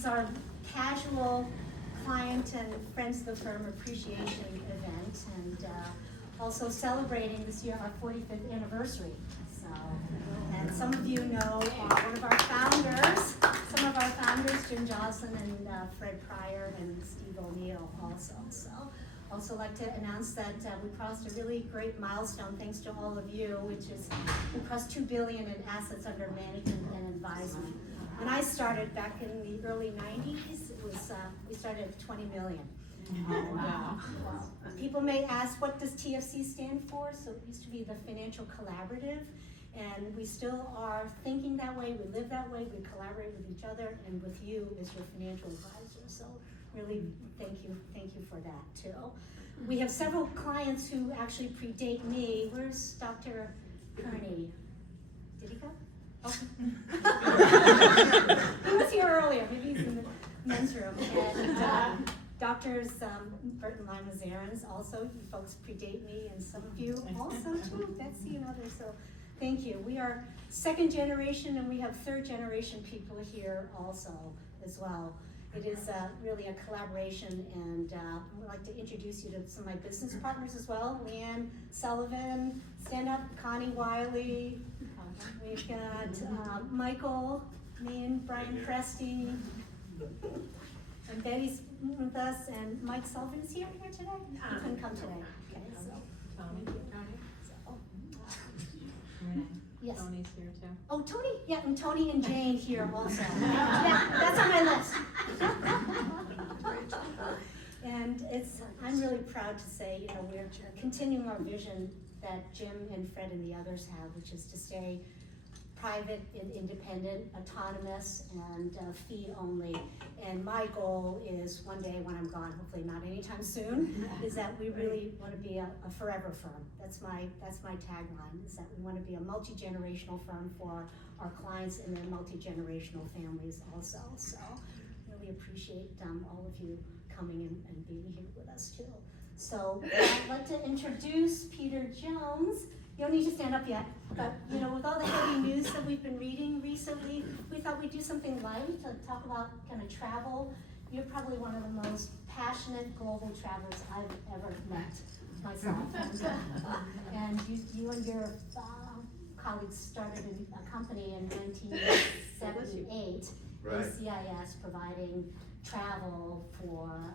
is our casual client and friends of the firm appreciation event, and also celebrating this year our 45th anniversary. So, and some of you know one of our founders, Jim Johnson and Fred Pryor and Steve O'Neill also. So, also like to announce that we crossed a really great milestone thanks to all of you, which is we crossed $2 billion in assets under management and advisement. When I started back in the early 90s, it was we started at 20 million. Wow. People may ask, what does TFC stand for? So it used to be the Financial Collaborative, and we still are thinking that way, we live that way, we collaborate with each other and with you as your financial advisor. So really thank you for that too. We have several clients who actually predate me. Where's Dr. Kearney? Did he go? Oh. He was here earlier, maybe he's in the men's room. And Doctors Bert and Lima Zarens, also, you folks predate me, and some of you also too, Betsy and others, so thank you. We are second generation, and we have third generation people here also as well. It is really a collaboration, and I'd like to introduce you to some of my business partners as well. Leanne Sullivan, stand up, Connie Wiley, we've got Michael, me and Brian Presti, and Betty's with us, and Mike Sullivan is here today? He couldn't come today. Okay, so. Tony. Yes. Tony's here too. Oh, Tony, yeah, and Tony and Jane here also. Yeah, that's on my list. And I'm really proud to say, we're continuing our vision that Jim and Fred and the others have, which is to stay private and independent, autonomous, and fee only. And my goal is one day when I'm gone, hopefully not anytime soon, is that we really want to be a forever firm. That's my tagline, is that we want to be a multi-generational firm for our clients and their multi-generational families also. So really appreciate all of you coming and being here with us too. So I'd like to introduce Peter Jones. You don't need to stand up yet, but with all the heavy news that we've been reading recently, we thought we'd do something light to talk about kind of travel. You're probably one of the most passionate global travelers I've ever met myself. And you and your colleagues started a company in 1978, right. ACIS, providing travel for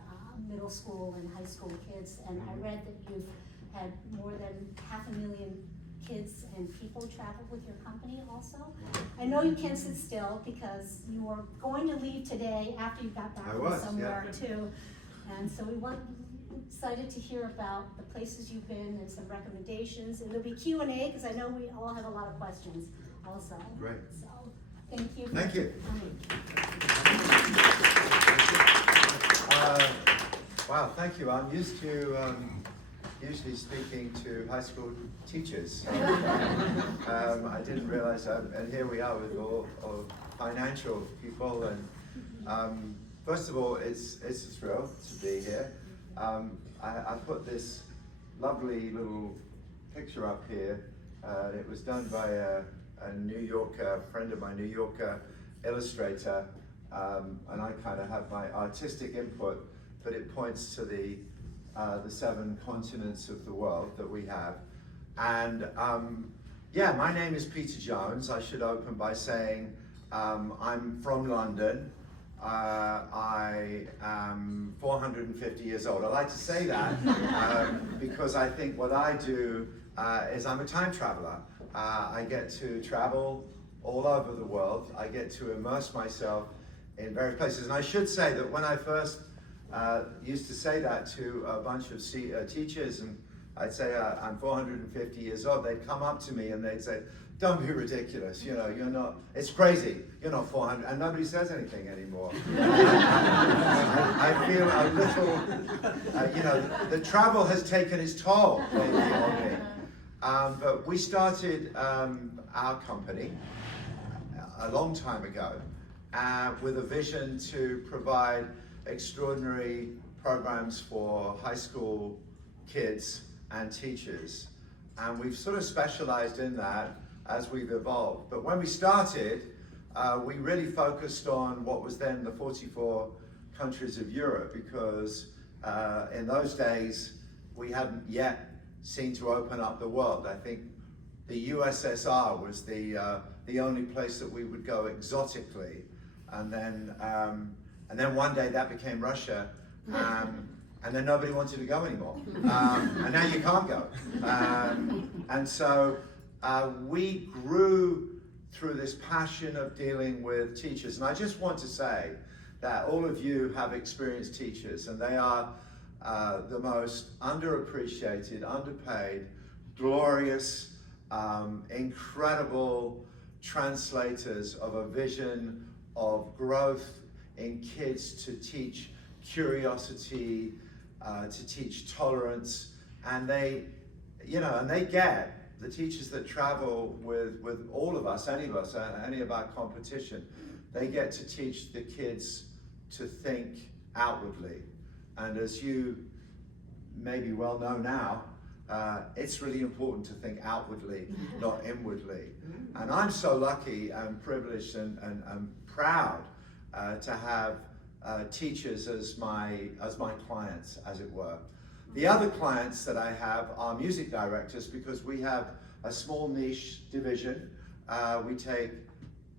middle school and high school kids. And I read that you've had more than 500,000 kids and people travel with your company also. I know you can't sit still because you were going to leave today after you got back from somewhere too. And so excited to hear about the places you've been and some recommendations. And there'll be Q&A because I know we all have a lot of questions also. Right. So thank you. Thank you. Wow, thank you. I'm used to usually speaking to high school teachers. I didn't realize that, and here we are with all financial people. And first of all, it's a thrill to be here. I put this lovely little picture up here. It was done by a New Yorker, friend of my New Yorker illustrator, and I kind of have my artistic input, but it points to the 7 continents of the world that we have. And yeah, my name is Peter Jones. I should open by saying I'm from London. I am 450 years old. I like to say that because I think what I do is I'm a time traveler. I get to travel all over the world. I get to immerse myself in various places. And I should say that when I first used to say that to a bunch of teachers, and I'd say I'm 450 years old, they'd come up to me and they'd say, don't be ridiculous, you're not, it's crazy, you're not 400, and nobody says anything anymore. I feel a little, the travel has taken its toll maybe on me. But we started our company a long time ago with a vision to provide extraordinary programs for high school kids and teachers. And we've sort of specialized in that as we've evolved. But when we started, we really focused on what was then the 44 countries of Europe, because in those days we hadn't yet seemed to open up the world. I think the USSR was the only place that we would go exotically, and then one day that became Russia, and then nobody wanted to go anymore, and now you can't go. And so we grew through this passion of dealing with teachers. And I just want to say that all of you have experienced teachers, and they are the most underappreciated, underpaid, glorious, incredible translators of a vision of growth in kids, to teach curiosity, to teach tolerance. And they get, the teachers that travel with all of us, any of our competition, they get to teach the kids to think outwardly. And as you maybe well know now, it's really important to think outwardly, not inwardly. And I'm so lucky and privileged and proud to have teachers as my clients, as it were. The other clients that I have are music directors, because we have a small niche division. We take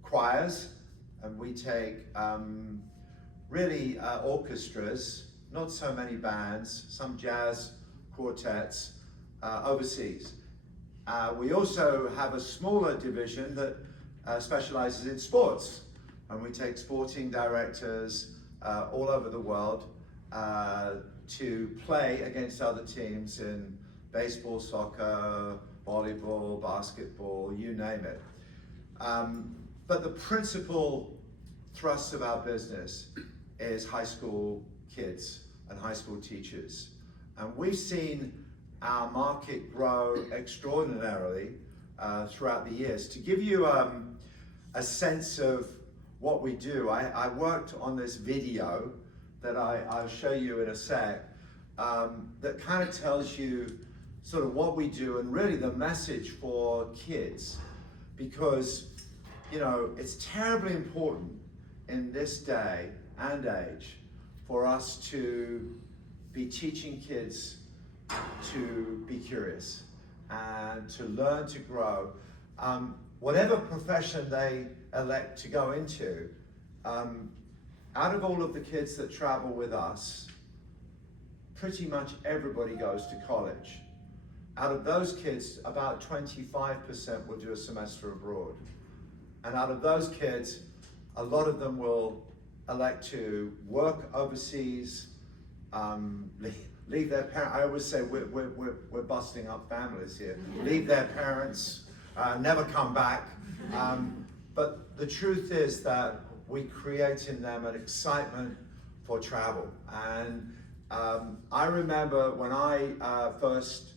choirs, and we take really orchestras, not so many bands, some jazz quartets overseas. We also have a smaller division that specializes in sports, and we take sporting directors all over the world to play against other teams in baseball, soccer, volleyball, basketball, you name it. But the principal thrust of our business is high school kids and high school teachers. And we've seen our market grow extraordinarily throughout the years. To give you a sense of what we do, I worked on this video that I'll show you in a sec, that kind of tells you sort of what we do and really the message for kids. Because, you know, it's terribly important in this day and age for us to be teaching kids to be curious and to learn to grow. Whatever profession they elect to go into, out of all of the kids that travel with us, pretty much everybody goes to college. Out of those kids, about 25% will do a semester abroad. And out of those kids, a lot of them will elect to work overseas, leave their parents. I always say we're busting up families here. Leave their parents, never come back. But the truth is that we create in them an excitement for travel. And I remember when I first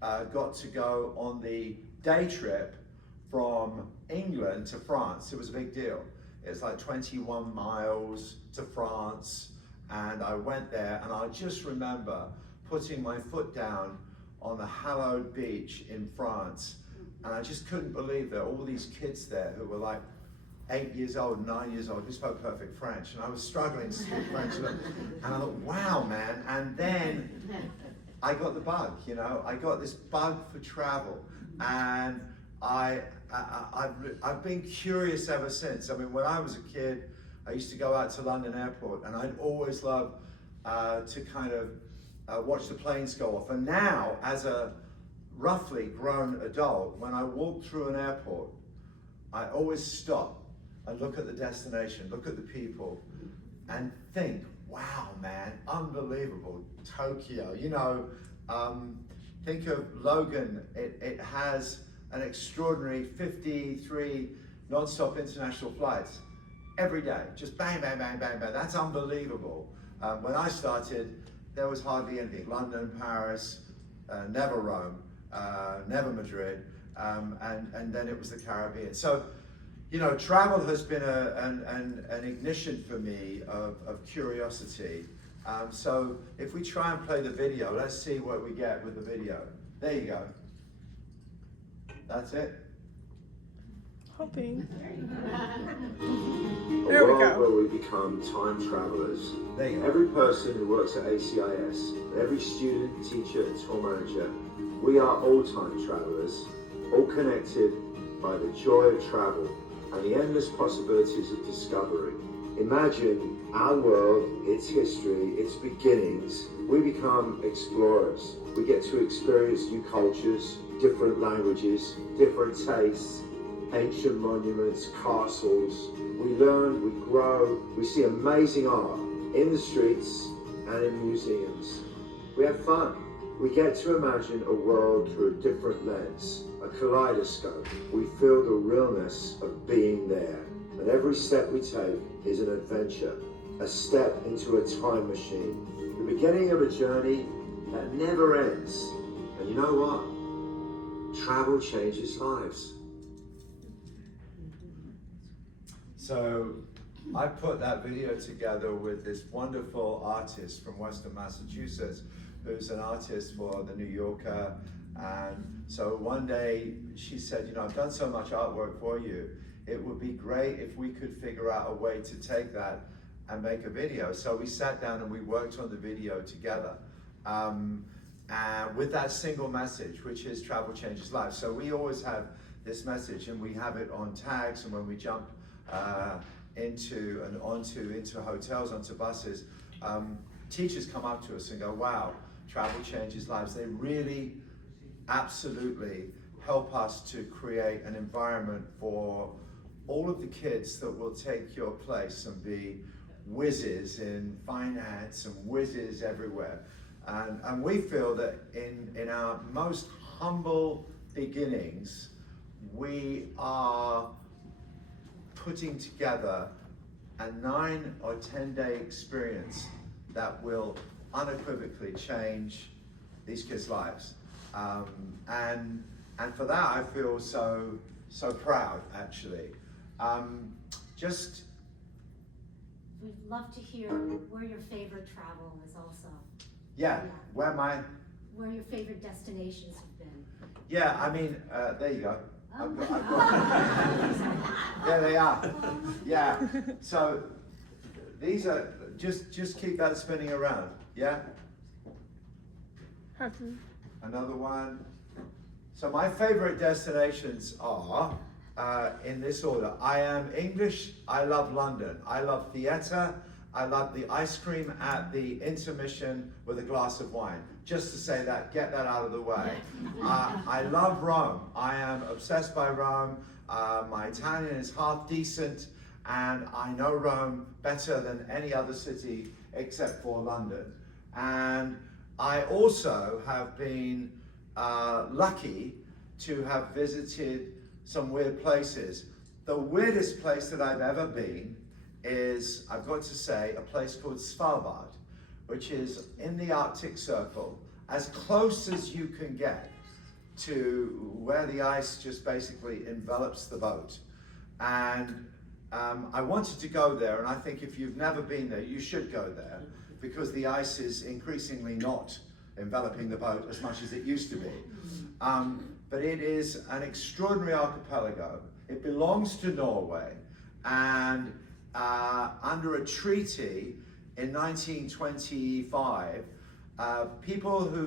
got to go on the day trip from England to France. It was a big deal. It's like 21 miles to France, and I went there, and I just remember putting my foot down on the hallowed beach in France, and I just couldn't believe there were all these kids there who were like 8 years old, 9 years old, who spoke perfect French, and I was struggling to speak French, and I thought, wow, man. And then I got the bug, you know, I got this bug for travel, and I've been curious ever since. I mean, when I was a kid, I used to go out to London Airport, and I'd always love to kind of watch the planes go off. And now, as a roughly grown adult, when I walk through an airport, I always stop and look at the destination, look at the people, and think, wow, man, unbelievable, Tokyo. You know, think of Logan. It has an extraordinary 53 non-stop international flights every day, just bang, bang, bang, bang, bang. That's unbelievable. When I started, there was hardly anything. London, Paris, never Rome, never Madrid, and then it was the Caribbean. So, you know, travel has been an ignition for me of curiosity. So if we try and play the video, let's see what we get with the video. There you go. That's it. hoping. A There we world go. where we become time travelers. There you go. Every person who works at ACIS, every student, teacher, and tour manager, we are all time travelers, all connected by the joy of travel and the endless possibilities of discovery. Imagine our world, its history, its beginnings. We become explorers. We get to experience new cultures, different languages, different tastes, ancient monuments, castles. We learn, we grow, we see amazing art in the streets and in museums. We have fun. We get to imagine a world through a different lens, a kaleidoscope. We feel the realness of being there. And every step we take is an adventure, a step into a time machine, the beginning of a journey that never ends. And you know what? Travel changes lives. So I put that video together with this wonderful artist from Western Massachusetts, who's an artist for the New Yorker. And so one day she said, you know, I've done so much artwork for you. It would be great if we could figure out a way to take that and make a video. So we sat down and we worked on the video together. And with that single message, which is travel changes lives. So we always have this message, and we have it on tags, and when we jump into hotels, onto buses, teachers come up to us and go, wow, travel changes lives. They really absolutely help us to create an environment for all of the kids that will take your place and be whizzes in finance and whizzes everywhere. And we feel that in our most humble beginnings, we are putting together a 9 or 10 day experience that will unequivocally change these kids' lives. And for that, I feel so proud, actually. We'd love to hear where your favorite travel is also. Yeah, where your favorite destinations have been. Yeah, I mean, there you go. Oh. I've got there they are. Yeah, so these are, just keep that spinning around, yeah? Another one. So my favorite destinations are, in this order. I am English, I love London. I love theatre, I love the ice cream at the intermission with a glass of wine. Just to say that, get that out of the way. I love Rome. I am obsessed by Rome. My Italian is half decent, and I know Rome better than any other city except for London. And I also have been lucky to have visited some weird places. The weirdest place that I've ever been is, I've got to say, a place called Svalbard, which is in the Arctic Circle, as close as you can get to where the ice just basically envelops the boat. And I wanted to go there, and I think if you've never been there, you should go there, because the ice is increasingly not enveloping the boat as much as it used to be. But it is an extraordinary archipelago. It belongs to Norway, and under a treaty in 1925,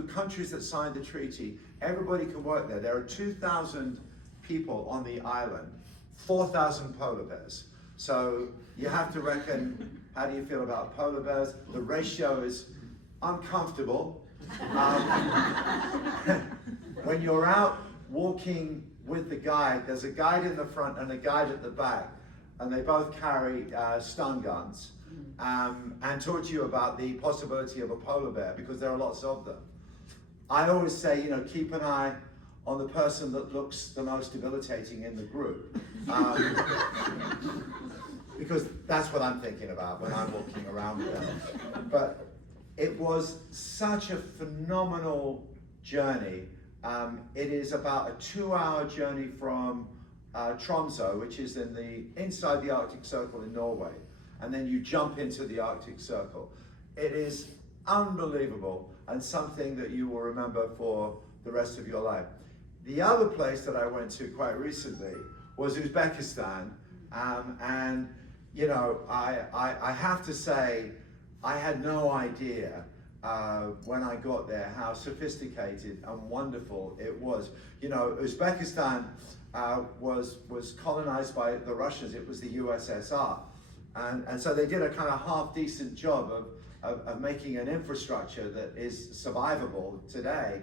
countries that signed the treaty, everybody can work there. There are 2,000 people on the island, 4,000 polar bears. So you have to reckon, how do you feel about polar bears? The ratio is uncomfortable. When you're out walking with the guide, there's a guide in the front and a guide at the back, and they both carry stun guns, and talk to you about the possibility of a polar bear, because there are lots of them. I always say, you know, keep an eye on the person that looks the most debilitating in the group, because that's what I'm thinking about when I'm walking around with them. But it was such a phenomenal journey. It is about a 2-hour journey from Tromsø, which is inside the Arctic Circle in Norway, and then you jump into the Arctic Circle. It is unbelievable, and something that you will remember for the rest of your life. The other place that I went to quite recently was Uzbekistan. And, you know, I have to say, I had no idea when I got there how sophisticated and wonderful it was. You know, Uzbekistan was colonized by the Russians. It was the USSR. And so they did a kind of half-decent job of making an infrastructure that is survivable today,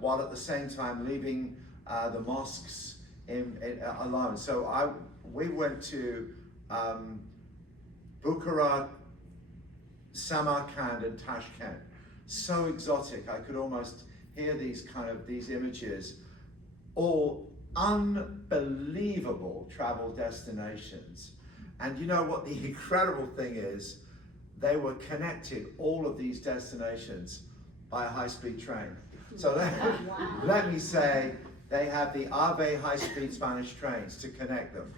while at the same time leaving the mosques alone. So we went to Bukhara, Samarkand, and Tashkent. So exotic, I could almost hear these images, all unbelievable travel destinations. And you know what the incredible thing is? They were connected, all of these destinations, by a high-speed train. So let me say, they have the AVE high-speed Spanish trains to connect them.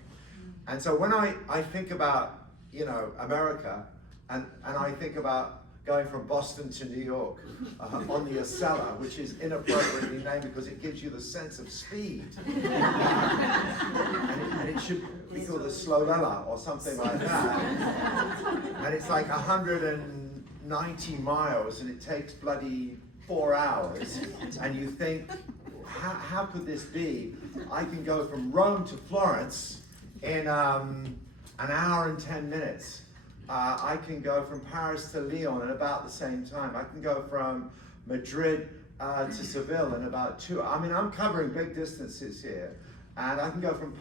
And so when I think about, you know, America, and I think about going from Boston to New York on the Acela, which is inappropriately named because it gives you the sense of speed. and it should be called the Slowella or something like that. And it's like 190 miles and it takes bloody 4 hours. And you think, how could this be? I can go from Rome to Florence in an hour and 10 minutes. I can go from Paris to Lyon in about the same time. I can go from Madrid to Seville in about 2 hours. I mean, I'm covering big distances here. And I can go from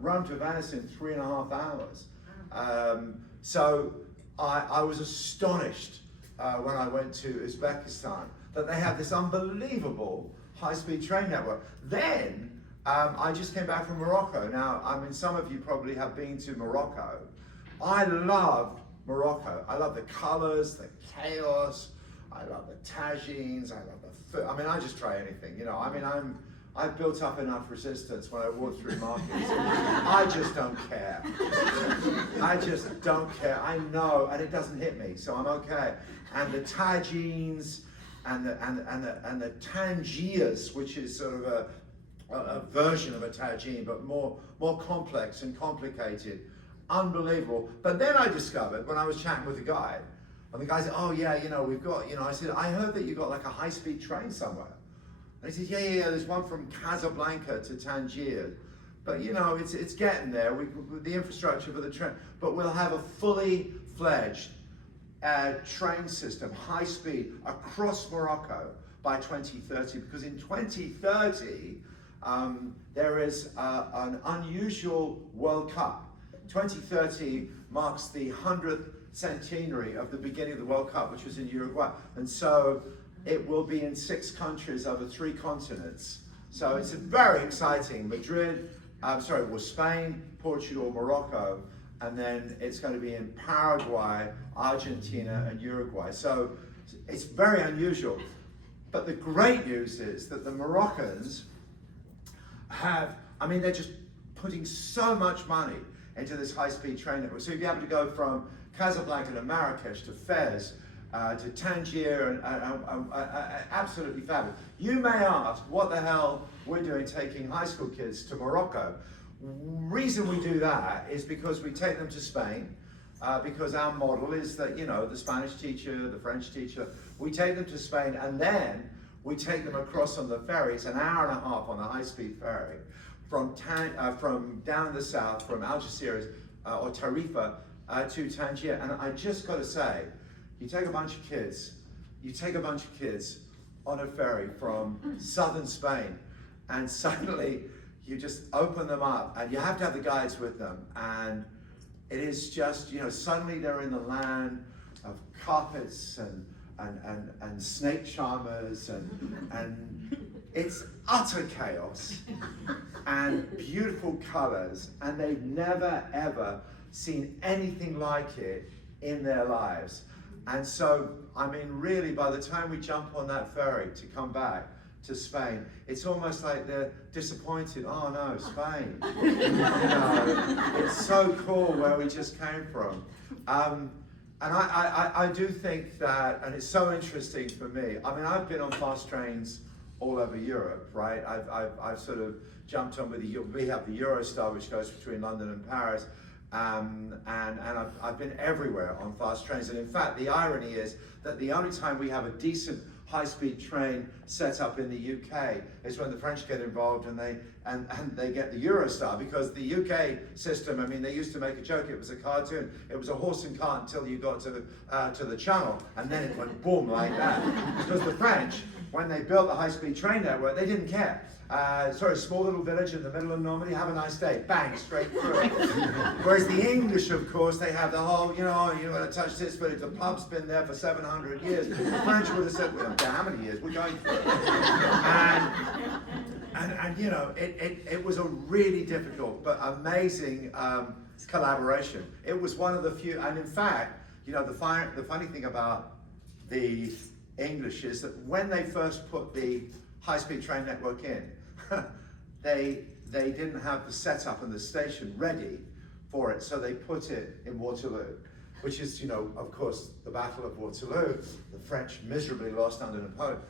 Rome to Venice in 3.5 hours. So I was astonished when I went to Uzbekistan that they have this unbelievable high-speed train network. Then I just came back from Morocco. Now, I mean, some of you probably have been to Morocco. I love Morocco. I love the colors, the chaos. I love the tagines. I love the food. I mean, I just try anything. You know, I mean, I've built up enough resistance when I walk through markets. I just don't care. I just don't care. I know, and it doesn't hit me, so I'm okay. And the tagines and the tangiers, which is sort of a version of a tagine, but more complex and complicated. Unbelievable. But then I discovered when I was chatting with the guy, and the guy said, oh yeah, you know, we've got, you know, I said, I heard that you got like a high-speed train somewhere. And he said, yeah, there's one from Casablanca to Tangier. But you know, it's getting there. The infrastructure for the train, but we'll have a fully fledged train system, high speed, across Morocco by 2030, because in 2030, there is an unusual World Cup. 2030 marks the 100th centenary of the beginning of the World Cup, which was in Uruguay. And so it will be in 6 countries over 3 continents. So it's very exciting. Spain, Portugal, Morocco, and then it's going to be in Paraguay, Argentina, and Uruguay. So it's very unusual. But the great news is that the Moroccans have, I mean, they're just putting so much money into this high-speed train network. So you'll be able to go from Casablanca to Marrakesh to Fez to Tangier, and absolutely fabulous. You may ask, what the hell we're doing taking high school kids to Morocco? Reason we do that is because we take them to Spain, because our model is that, you know, the Spanish teacher, the French teacher, we take them to Spain, and then we take them across on the ferries, an hour and a half on a high-speed ferry, from down in the south, from Algeciras or Tarifa to Tangier. And I just got to say, you take a bunch of kids on a ferry from southern Spain, and suddenly you just open them up, and you have to have the guides with them, and it is just, you know, suddenly they're in the land of carpets and snake charmers, and it's utter chaos and beautiful colors, and they've never ever seen anything like it in their lives. And so, I mean, really, by the time we jump on that ferry to come back to Spain, it's almost like they're disappointed. Oh no, Spain. You know, it's so cool where we just came from. And I do think that, and it's so interesting for me. I mean, I've been on fast trains all over Europe, right? I've sort of jumped on with we have the Eurostar, which goes between London and Paris, and I've been everywhere on fast trains. And in fact, the irony is that the only time we have a decent high-speed train set up in the UK is when the French get involved and they get the Eurostar, because the UK system, I mean, they used to make a joke, it was a cartoon, it was a horse and cart until you got to the Channel, and then it went boom like that. Because the French, when they built the high-speed train network, they didn't care. Sorry, small little village in the middle of Normandy, have a nice day, bang, straight through. Whereas the English, of course, they have the whole, you're going to touch this village, the pub's been there for 700 years. The French would have said, well, how many years, we're going through it. And it was a really difficult but amazing collaboration. It was one of the few, and in fact, the funny thing about the English is that when they first put the high-speed train network in, they didn't have the setup and the station ready for it, so they put it in Waterloo, which is, of course, the Battle of Waterloo. The French miserably lost under Napoleon,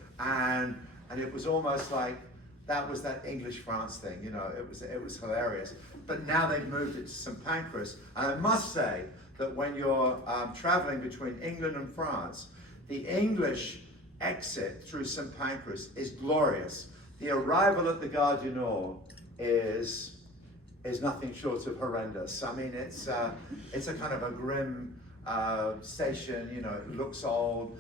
and it was almost like that was that English-France thing, it was hilarious. But now they've moved it to St. Pancras, and I must say that when you're traveling between England and France, the English exit through St. Pancras is glorious. The arrival at the Gare du Nord is nothing short of horrendous. I mean, it's a kind of a grim station. It looks old.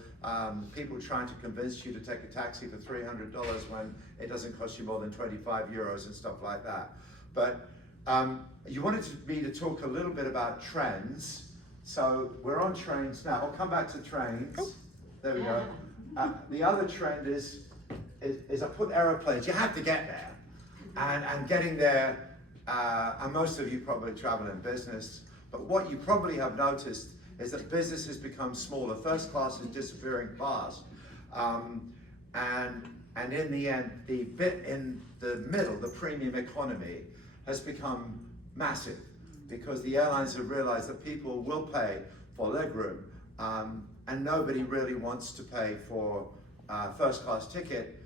People trying to convince you to take a taxi for $300 when it doesn't cost you more than 25 euros and stuff like that. But you wanted me to talk a little bit about trends. So we're on trains now. I'll come back to trains. Oh. There we go. The other trend is I put aeroplanes. You have to get there, and getting there. And most of you probably travel in business, but what you probably have noticed is that business has become smaller. First class is disappearing fast, and in the end, the bit in the middle, the premium economy, has become massive because the airlines have realized that people will pay for legroom. And nobody really wants to pay for a first class ticket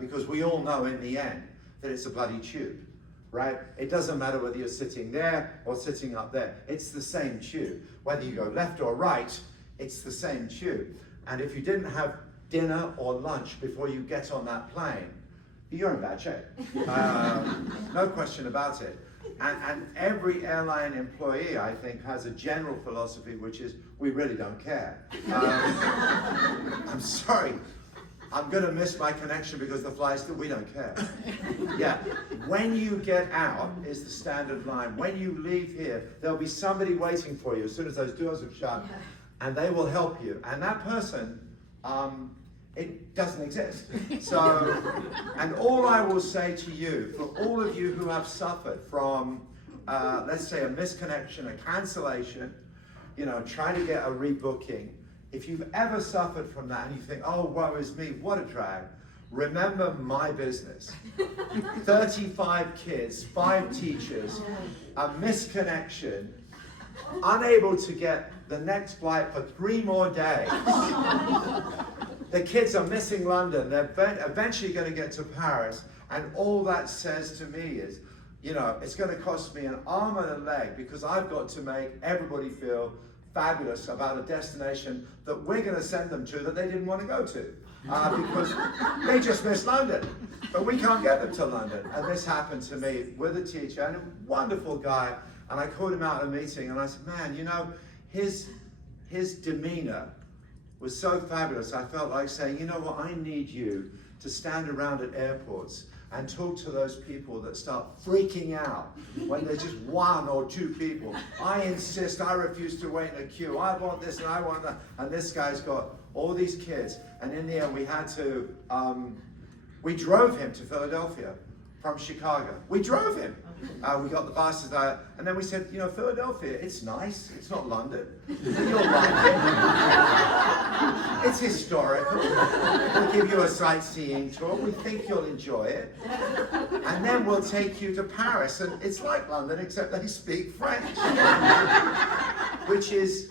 because we all know in the end that it's a bloody tube, right? It doesn't matter whether you're sitting there or sitting up there. It's the same tube. Whether you go left or right, it's the same tube. And if you didn't have dinner or lunch before you get on that plane, you're in bad shape. No question about it. And every airline employee, I think, has a general philosophy, which is, we really don't care. I'm sorry, I'm gonna miss my connection because the flight's still, we don't care. Yeah, when you get out is the standard line. When you leave here, there'll be somebody waiting for you as soon as those doors have shut, and they will help you. And that person, it doesn't exist. So, and all I will say to you, for all of you who have suffered from, let's say, a misconnection, a cancellation, trying to get a rebooking, if you've ever suffered from that and you think, oh, woe is me, what a drag, remember my business. 35 kids, 5 teachers, a misconnection, unable to get the next flight for 3 more days. The kids are missing London, they're eventually going to get to Paris, and all that says to me is, it's going to cost me an arm and a leg because I've got to make everybody feel fabulous about a destination that we're going to send them to that they didn't want to go to because they just missed London, but we can't get them to London. And this happened to me with a teacher, and a wonderful guy, and I called him out at a meeting and I said, man, his demeanor was so fabulous. I felt like saying, you know what, I need you to stand around at airports and talk to those people that start freaking out when there's just 1 or 2 people. I insist, I refuse to wait in a queue. I want this and I want that. And this guy's got all these kids. And in the end, we had to, we drove him to Philadelphia from Chicago. We drove him. We got the buses there, and then we said, Philadelphia, it's nice. It's not London. You'll like it. It's historical. We'll give you a sightseeing tour. We think you'll enjoy it. And then we'll take you to Paris, and it's like London, except they speak French. Which is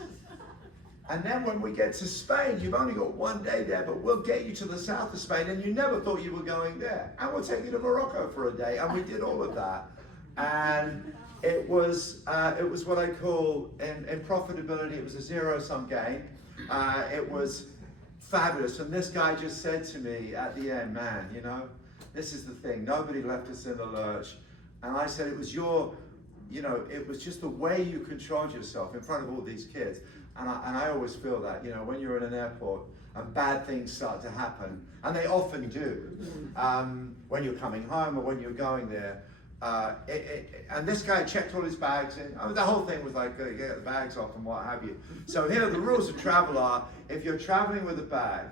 And then when we get to Spain, you've only got 1 day there, but we'll get you to the south of Spain, and you never thought you were going there. And we'll take you to Morocco for a day, and we did all of that. And it was what I call, in profitability, it was a zero-sum game. It was fabulous. And this guy just said to me at the end, man, you know, this is the thing. Nobody left us in the lurch. And I said, it was it was just the way you controlled yourself in front of all these kids. And I always feel that, you know, when you're in an airport and bad things start to happen, and they often do, when you're coming home or when you're going there. And this guy checked all his bags in. I mean, the whole thing was like, get the bags off and what have you. So here the rules of travel are, if you're traveling with a bag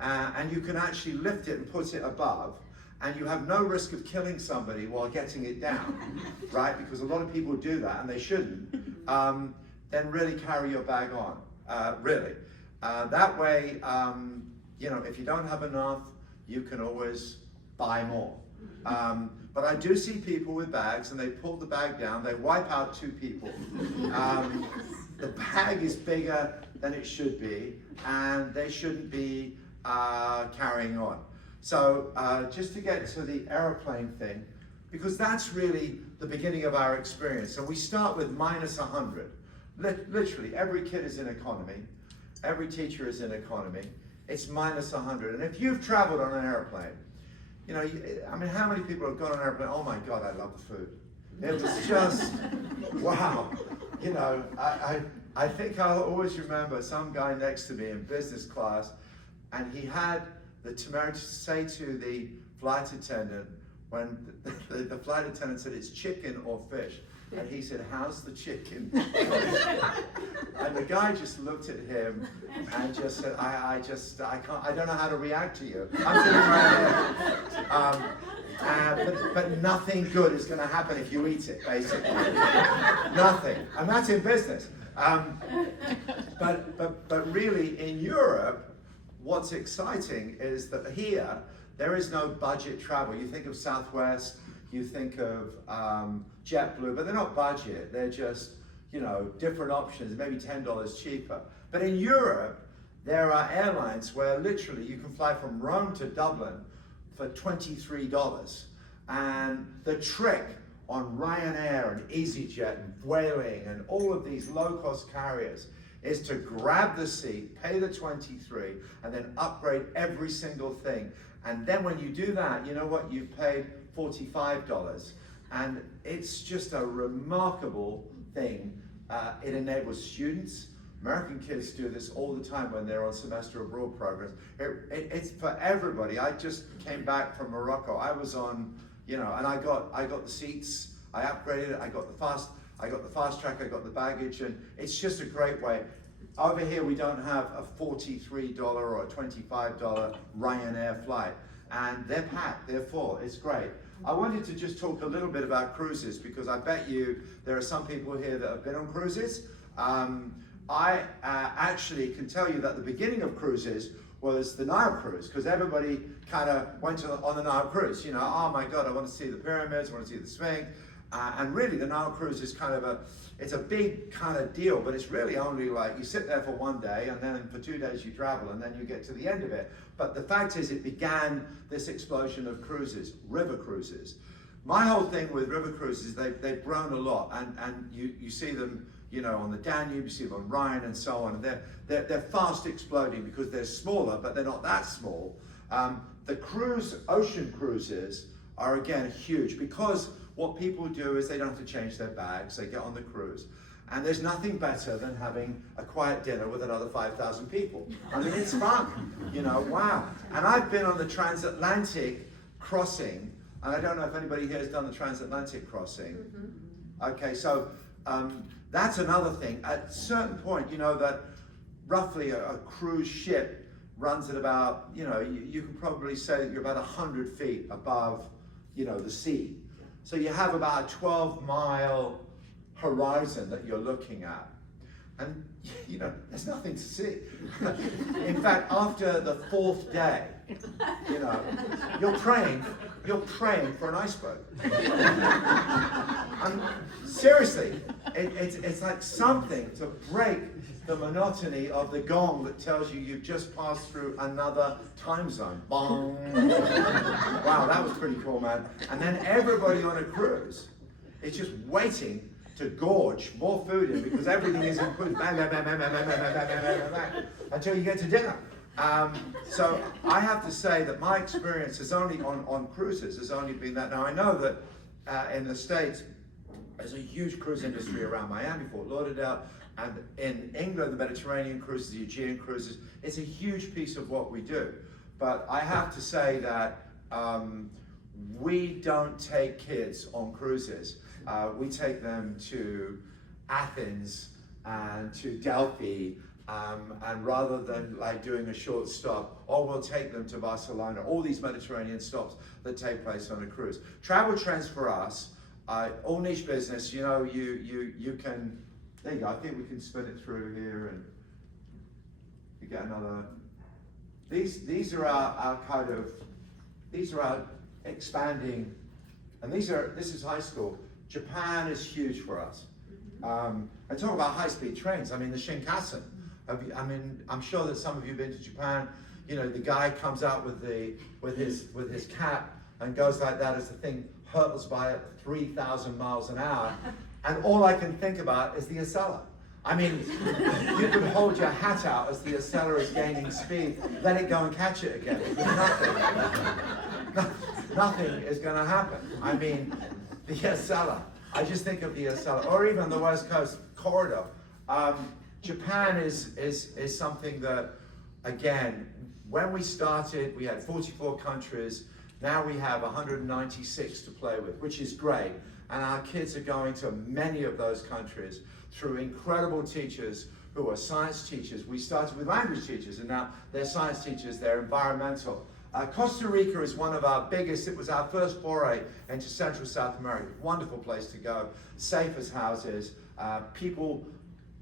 and you can actually lift it and put it above, and you have no risk of killing somebody while getting it down, right? Because a lot of people do that and they shouldn't. Then really carry your bag on, really. That way, you know, if you don't have enough, you can always buy more. But I do see people with bags and they pull the bag down, they wipe out 2 people. The bag is bigger than it should be, and they shouldn't be carrying on. So just to get to the aeroplane thing, because that's really the beginning of our experience. So we start with -100. Literally, every kid is in economy. Every teacher is in economy. It's -100. And if you've traveled on an airplane, you know, I mean, how many people have gone on an airplane? Oh my God, I love the food. It was just, wow. You know, I think I'll always remember some guy next to me in business class, and he had the temerity to say to the flight attendant, when the flight attendant said, it's chicken or fish. And he said, how's the chicken? And the guy just looked at him and just said, I don't know how to react to you. I'm sitting right here. But nothing good is going to happen if you eat it, basically. Nothing. And that's in business. But really, in Europe, what's exciting is that here, there is no budget travel. You think of Southwest, you think of JetBlue, but they're not budget. They're just, you know, different options, maybe $10 cheaper. But in Europe, there are airlines where literally you can fly from Rome to Dublin for $23. And the trick on Ryanair and EasyJet and Vueling and all of these low-cost carriers is to grab the seat, pay the $23, and then upgrade every single thing. And then when you do that, you know what? You've paid $45. And it's just a remarkable thing. It enables students. American kids do this all the time when they're on semester abroad programs. It's for everybody. I just came back from Morocco. I was on, you know, and I got the seats. I upgraded it. I got the fast track. I got the baggage, and it's just a great way. Over here, we don't have a $43 or a $25 Ryanair flight, and they're packed. They're full. It's great. I wanted to just talk a little bit about cruises, because I bet you there are some people here that have been on cruises. I actually can tell you that the beginning of cruises was the Nile cruise, because everybody kind of went on the Nile cruise. You know, oh my God, I want to see the pyramids, I want to see the Sphinx. And really the Nile cruise is kind of it's a big kind of deal, but it's really only like you sit there for 1 day and then for 2 days you travel and then you get to the end of it. But the fact is it began this explosion of cruises, river cruises. My whole thing with river cruises, they've grown a lot, and you see them, you know, on the Danube, you see them on Rhine and so on. And they're fast exploding because they're smaller, but they're not that small. The ocean cruises are again huge, because what people do is they don't have to change their bags, they get on the cruise. And there's nothing better than having a quiet dinner with another 5,000 people. I mean, it's fun, you know, wow. And I've been on the transatlantic crossing, and I don't know if anybody here has done the transatlantic crossing. Okay, so that's another thing. At a certain point, you know that roughly a cruise ship runs at about, you know, you can probably say that you're about 100 feet above, you know, the sea. So you have about a 12-mile horizon that you're looking at. And, you know, there's nothing to see. In fact, after the 4th day, you know, you're praying for an iceberg. Seriously, it's like something to break the monotony of the gong that tells you you've just passed through another time zone. Bong. Wow, that was pretty cool, man. And then everybody on a cruise is just waiting to gorge more food in because everything is included. Bang, bang, bang, bang, bang, bang, bang, bang, bang, bang, bang, bang, until you get to dinner. So I have to say that my experience has only on cruises has only been that. Now I know that in the States there's a huge cruise industry around Miami, Fort Lauderdale, and in England the Mediterranean cruises, the Aegean cruises. It's a huge piece of what we do. But I have to say that we don't take kids on cruises. We take them to Athens and to Delphi. And rather than like doing a short stop, or we'll take them to Barcelona, all these Mediterranean stops that take place on a cruise. Travel trends for us, all niche business, you know, you can, there you go, I think we can spin it through here and you get another, these are our kind of, these are our expanding, and this is high school. Japan is huge for us. And talk about high-speed trains, I mean the Shinkansen. I mean, I'm sure that some of you have been to Japan. You know, the guy comes out with his cap and goes like that as the thing hurtles by at 3,000 miles an hour. And all I can think about is the Acela. I mean, you could hold your hat out as the Acela is gaining speed, let it go and catch it again. Nothing is going to happen. I mean, the Acela. I just think of the Acela, or even the West Coast corridor. Japan is something that, again, when we started, we had 44 countries. Now we have 196 to play with, which is great. And our kids are going to many of those countries through incredible teachers who are science teachers. We started with language teachers, and now they're science teachers, they're environmental. Costa Rica is one of our biggest, it was our first foray into Central South America. Wonderful place to go, safe as houses. People,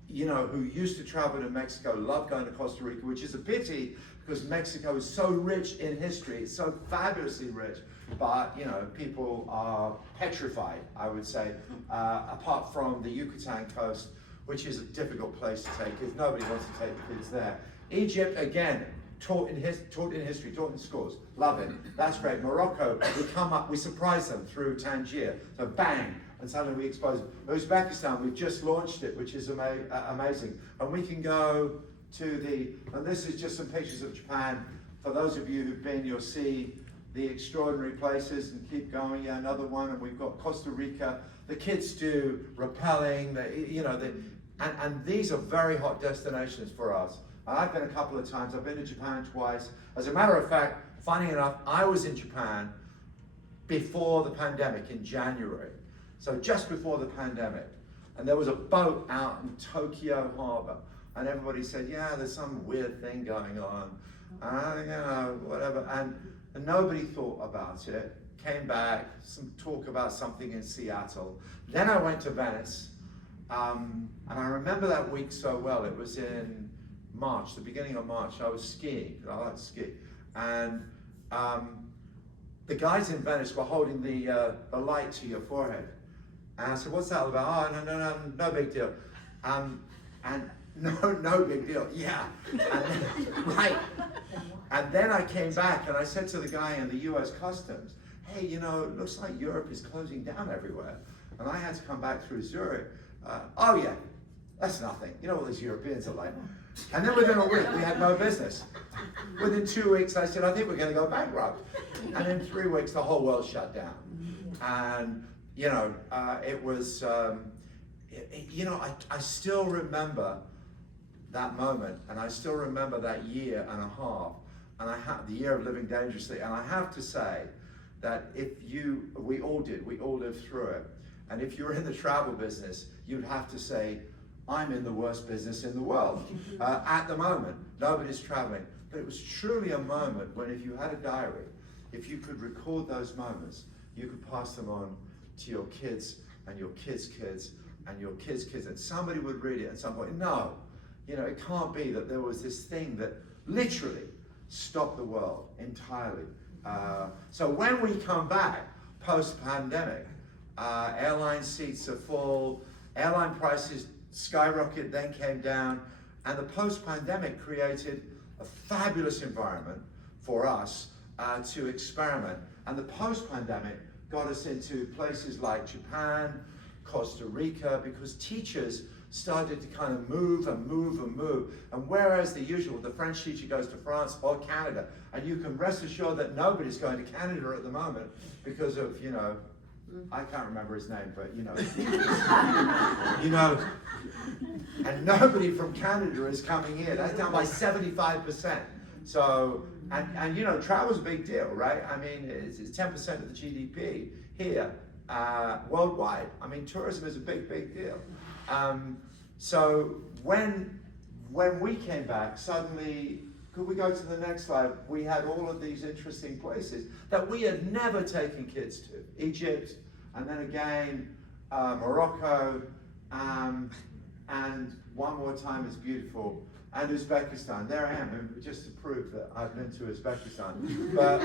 you know, who used to travel to Mexico love going to Costa Rica, which is a pity because Mexico is so rich in history, it's so fabulously rich, but, you know, people are petrified, I would say, apart from the Yucatan coast, which is a difficult place to take if nobody wants to take the kids there. Egypt, again, taught in history, taught in schools, love it, that's great. Morocco, we surprise them through Tangier, so bang, and suddenly we expose them. Uzbekistan, we've just launched it, which is amazing. And we can go to and this is just some pictures of Japan. For those of you who've been, you'll see the extraordinary places, and keep going, yeah, another one, and we've got Costa Rica. The kids do rappelling, and these are very hot destinations for us. I've been a couple of times, I've been to Japan twice. As a matter of fact, funny enough, I was in Japan before the pandemic in January. So just before the pandemic. And there was a boat out in Tokyo Harbor. And everybody said, yeah, there's some weird thing going on. You know, whatever. And nobody thought about it. Came back, some talk about something in Seattle. Then I went to Venice. And I remember that week so well. It was in March, the beginning of March. I was skiing, I like to ski. And the guys in Venice were holding the light to your forehead. And I said, what's that all about? Oh, no big deal. And no big deal, yeah. Right. And then I came back and I said to the guy in the US Customs, hey, you know, it looks like Europe is closing down everywhere. And I had to come back through Zurich. Oh yeah, that's nothing. You know what these Europeans are like. And then within a week, we had no business. Within 2 weeks, I said, I think we're going to go bankrupt. And in 3 weeks, the whole world shut down. And, you know, it was, you know, I still remember that moment, and I still remember that year and a half, and the year of living dangerously. And I have to say that we all lived through it. And if you're in the travel business, you'd have to say, I'm in the worst business in the world at the moment. Nobody's traveling. But it was truly a moment when if you had a diary, if you could record those moments, you could pass them on to your kids and your kids' kids and your kids' kids, and somebody would read it at some point. No, you know, it can't be that there was this thing that literally stopped the world entirely. So when we come back post-pandemic, airline seats are full, Airline prices skyrocketed, then came down, and the post-pandemic created a fabulous environment for us to experiment. And the post-pandemic got us into places like Japan, Costa Rica, because teachers started to kind of move and move and move. And whereas the usual, the French teacher goes to France or Canada, and you can rest assured that nobody's going to Canada at the moment because of, you know, I can't remember his name, but you know, you know, and nobody from Canada is coming here. That's down by 75%. So, and you know, travel's a big deal, right? I mean, it's 10% of the GDP here, worldwide. I mean, tourism is a big, big deal. So when we came back, suddenly, could we go to the next slide? We had all of these interesting places that we had never taken kids to. Egypt, and then again, Morocco, and one more time is beautiful, and Uzbekistan. There I am, just to prove that I've been to Uzbekistan. But,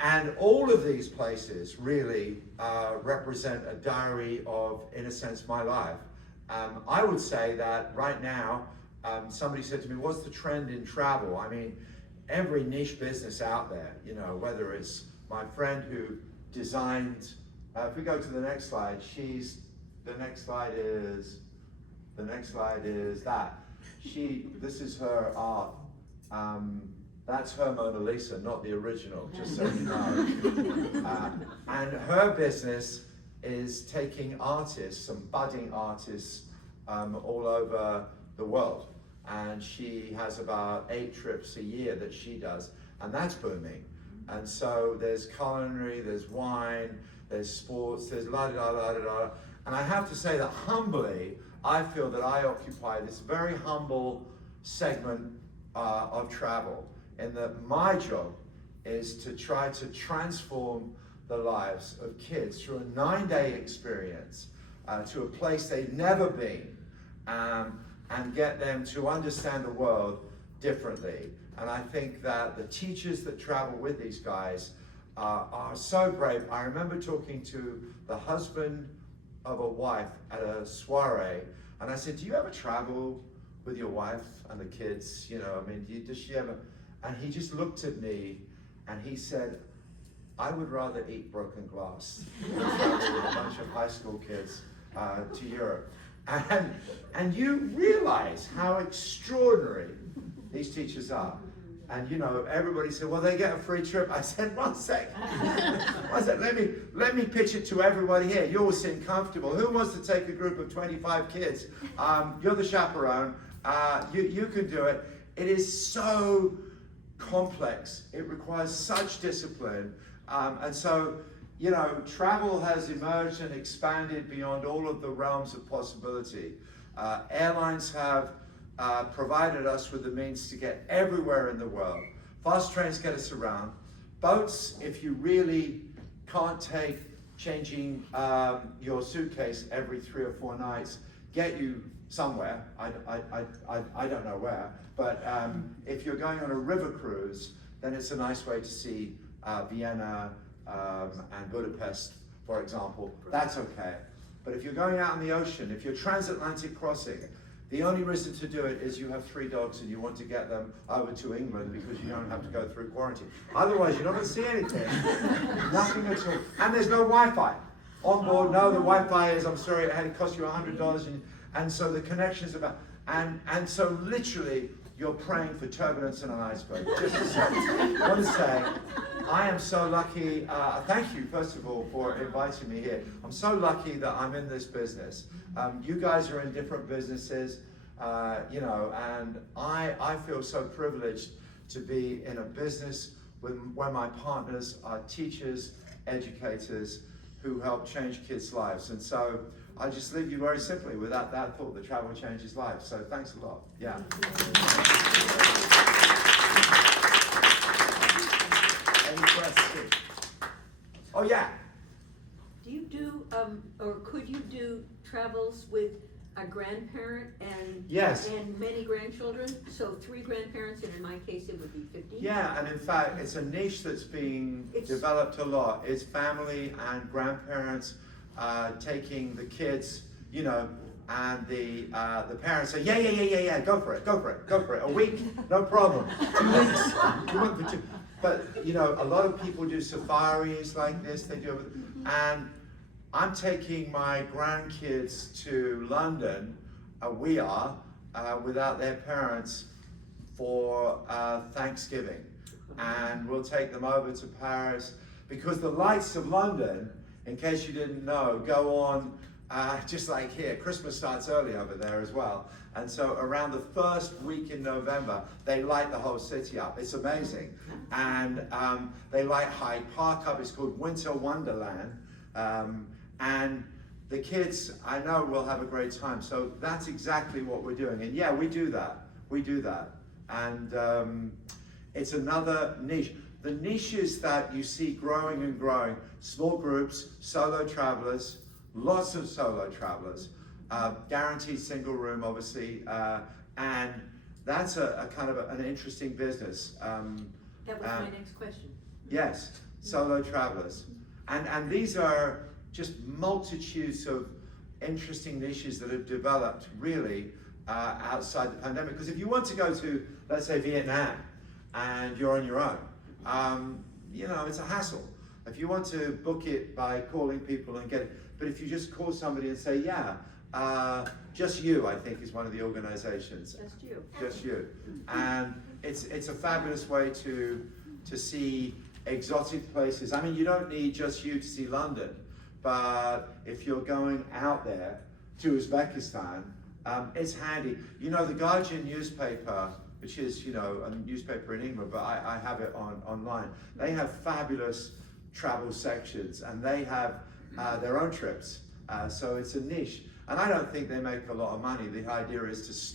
and all of these places really represent a diary of, in a sense, my life. I would say that right now, somebody said to me, what's the trend in travel? I mean, every niche business out there, you know, whether it's my friend who designed, if we go to the next slide, the next slide is that. This is her art. That's her Mona Lisa, not the original, just so you know. And her business is taking artists, some budding artists, all over the world. And she has about 8 trips a year that she does, and that's booming. And so there's culinary, there's wine, there's sports, there's la-da-da-da-da-da. And I have to say that humbly, I feel that I occupy this very humble segment of travel, and that my job is to try to transform the lives of kids through a 9-day experience to a place they've never been, and get them to understand the world differently. And I think that the teachers that travel with these guys are so brave. I remember talking to the husband of a wife at a soiree, and I said, do you ever travel with your wife and the kids? You know, I mean, does she ever? And he just looked at me and he said, I would rather eat broken glass than travel with a bunch of high school kids to Europe. And you realize how extraordinary these teachers are. And you know, everybody said, well, they get a free trip. I said, one sec. Let me pitch it to everybody here. You all seem comfortable. Who wants to take a group of 25 kids? You're the chaperone. You can do it. It is so complex. It requires such discipline. And so, you know, travel has emerged and expanded beyond all of the realms of possibility. Airlines have provided us with the means to get everywhere in the world. Fast trains get us around. Boats, if you really can't take changing your suitcase every 3 or 4 nights, get you somewhere. I don't know where, but if you're going on a river cruise, then it's a nice way to see Vienna and Budapest, for example. That's okay. But if you're going out in the ocean, if you're transatlantic crossing, the only reason to do it is you have 3 dogs and you want to get them over to England because you don't have to go through quarantine. Otherwise, you're not going to see anything. Nothing at all. And there's no Wi-Fi. On board, no, the Wi-Fi is, I'm sorry, it cost you $100. And so the connections about, and so literally, you're praying for turbulence in an iceberg. Just to say, I want to say, I am so lucky. Thank you, first of all, for inviting me here. I'm so lucky that I'm in this business. You guys are in different businesses, you know, and I feel so privileged to be in a business where my partners are teachers, educators, who help change kids' lives. And so I just leave you very simply with that thought that travel changes lives. So thanks a lot. Yeah. Any questions? Oh yeah. Do you do, or could you do travels with a grandparent and Yes. and many grandchildren? So 3 grandparents, and in my case, it would be 50. Yeah, and in fact, it's a niche that's being developed a lot. It's family and grandparents taking the kids you know, and the parents say, yeah, go for it. A week, no problem. 2 weeks, you went for 2. But you know, a lot of people do safaris like this. They do, and I'm taking my grandkids to London. We are without their parents for Thanksgiving, and we'll take them over to Paris because the lights of London, in case you didn't know, go on. Just like here, Christmas starts early over there as well. And so around the first week in November, they light the whole city up. It's amazing. And they light Hyde Park up. It's called Winter Wonderland. And the kids, I know, will have a great time. So that's exactly what we're doing. And yeah, we do that. And it's another niche. The niches that you see growing and growing, small groups, solo travelers, lots of solo travelers, guaranteed single room, obviously, and that's a kind of an interesting business. That was my next question. Yes, solo travelers. And these are just multitudes of interesting niches that have developed really outside the pandemic. Because if you want to go to, let's say, Vietnam, and you're on your own, you know, it's a hassle. If you want to book it by calling people and get it, but if you just call somebody and say, yeah, Just You, I think, is one of the organizations. Just You. And it's a fabulous way to see exotic places. I mean, you don't need Just You to see London, but if you're going out there to Uzbekistan, it's handy. You know, the Guardian newspaper, which is, you know, a newspaper in England, but I have it online. They have fabulous travel sections, and they have their own trips. So it's a niche. And I don't think they make a lot of money. The idea is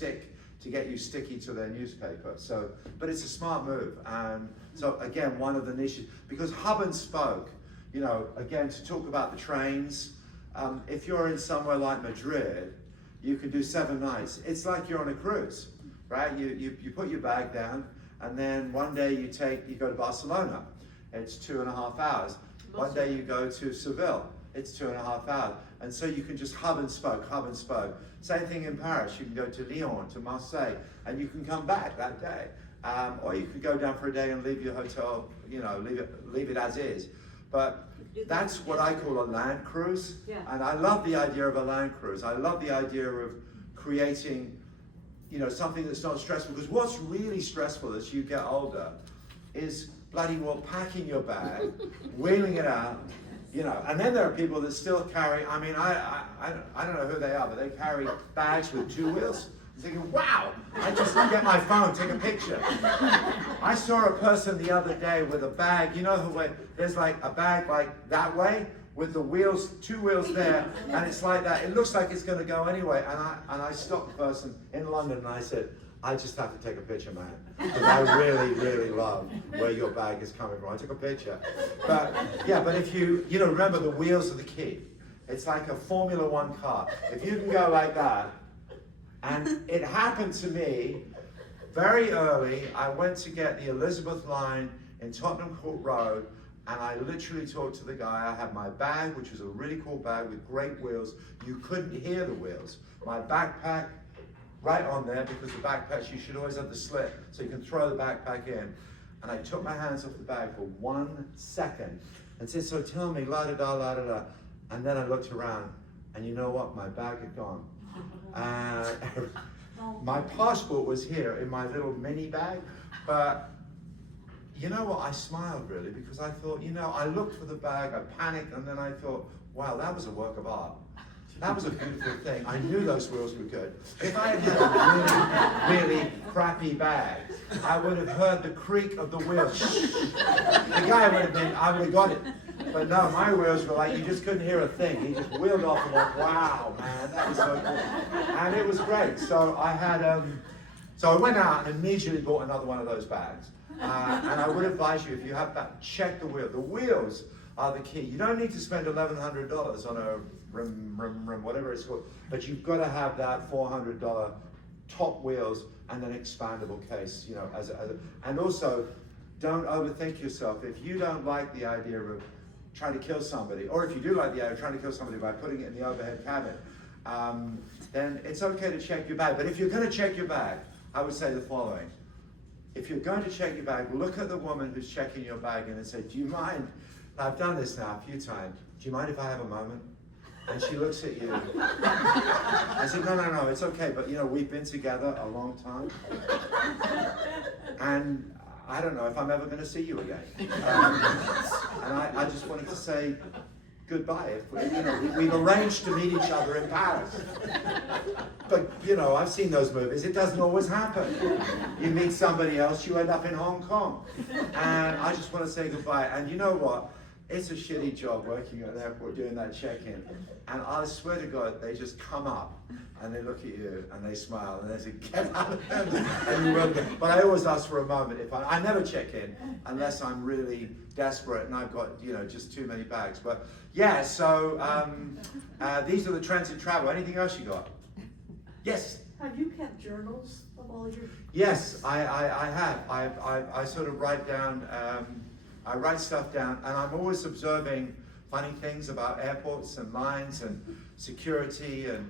to get you sticky to their newspaper. So, but it's a smart move. And so again, one of the niches, because hub and spoke, you know, again, to talk about the trains, if you're in somewhere like Madrid, you can do 7 nights. It's like you're on a cruise, right? You put your bag down, and then one day you go to Barcelona. It's 2.5 hours. One day you go to Seville. It's 2.5 hours. And so you can just hub and spoke. Same thing in Paris. You can go to Lyon, to Marseille, and you can come back that day. Or you could go down for a day and leave your hotel, you know, leave it as is. But that's what I call a land cruise. Yeah. And I love the idea of a land cruise. I love the idea of creating, you know, something that's not stressful. Because what's really stressful as you get older is bloody well packing your bag, wheeling it out, you know. And then there are people that still carry, I mean, I don't know who they are, but they carry bags with 2 wheels. I'm thinking, wow, I just get my phone, take a picture. I saw a person the other day with a bag, you know, there's like a bag like that way, with the wheels, 2 wheels there, and it's like that. It looks like it's going to go anyway. And I stopped the person in London and I said, I just have to take a picture, man, because I really, really love where your bag is coming from. I took a picture. But yeah, but if you know, remember the wheels are the key. It's like a Formula 1 car. If you can go like that, and it happened to me very early. I went to get the Elizabeth line in Tottenham Court Road, and I literally talked to the guy. I had my bag, which was a really cool bag with great wheels. You couldn't hear the wheels. My backpack, right on there, because the backpacks, you should always have the slit, so you can throw the backpack in. And I took my hands off the bag for 1 second and said, so tell me, la-da-da, la-da-da. And then I looked around, and you know what? My bag had gone. My passport was here in my little mini bag, but you know what? I smiled really, because I thought, you know, I looked for the bag, I panicked, and then I thought, wow, that was a work of art. That was a beautiful thing. I knew those wheels were good. If I had a really, really crappy bag, I would have heard the creak of the wheels. The guy would have been, I would have got it. But no, my wheels were like, you just couldn't hear a thing. He just wheeled off and went, wow, man, that was so cool. And it was great. So I had, so I went out and immediately bought another one of those bags. And I would advise you, if you have that, check the wheel. The wheels are the key. You don't need to spend $1,100 on a rim, whatever it's called, but you've got to have that $400 top wheels and an expandable case, you know, and also don't overthink yourself. If you don't like the idea of trying to kill somebody, or if you do like the idea of trying to kill somebody by putting it in the overhead cabin, then it's okay to check your bag. But if you're going to check your bag, I would say the following. If you're going to check your bag, look at the woman who's checking your bag and say, do you mind, I've done this now a few times, do you mind if I have a moment? And she looks at you. I said, no, it's okay, but we've been together a long time. And I don't know if I'm ever going to see you again. And I just wanted to say goodbye. We've arranged to meet each other in Paris. But, I've seen those movies. It doesn't always happen. You meet somebody else, you end up in Hong Kong. And I just want to say goodbye. And you know what? It's a shitty job working at an airport doing that check-in. And I swear to God, they just come up and they look at you and they smile and they say, get out of there. And you will. But I always ask for a moment. I never check in unless I'm really desperate and I've got, just too many bags. But yeah, so these are the transit travel. Anything else you got? Yes. Have you kept journals of all your? Yes, I have. I sort of write down, I write stuff down, and I'm always observing funny things about airports and lines and security, and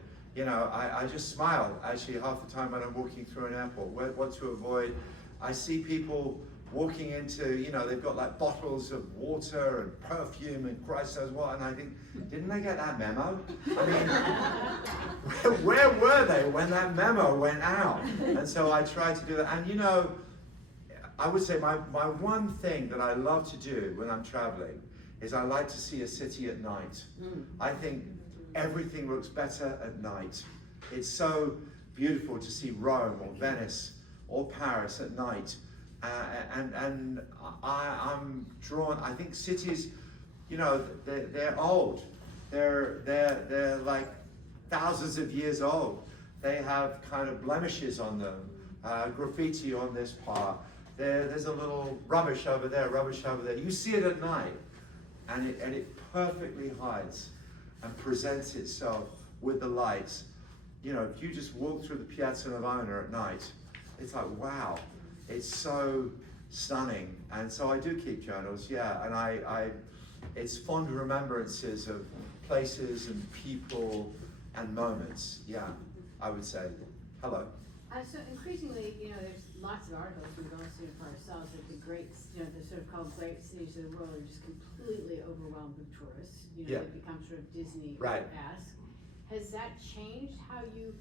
I just smile actually half the time when I'm walking through an airport. What to avoid. I see people walking into, they've got like bottles of water and perfume and Christ knows what, and I think, didn't they get that memo? I mean, where were they when that memo went out? And so I try to do that. And I would say my one thing that I love to do when I'm traveling is I like to see a city at night. I think everything looks better at night. It's so beautiful to see Rome or Venice or Paris at night. And I'm drawn, I think cities, they're old. They're like thousands of years old. They have kind of blemishes on them, graffiti on this part. There's a little rubbish over there. You see it at night, and it perfectly hides and presents itself with the lights. If you just walk through the Piazza Navona at night, it's like, wow, it's so stunning. And so I do keep journals, yeah, and it's fond remembrances of places and people and moments, yeah, I would say. Hello. So increasingly, there's lots of articles we've all seen for ourselves that the great, the so-called great cities of the world are just completely overwhelmed with tourists. Yeah. They become sort of Disney-esque. Has that changed how you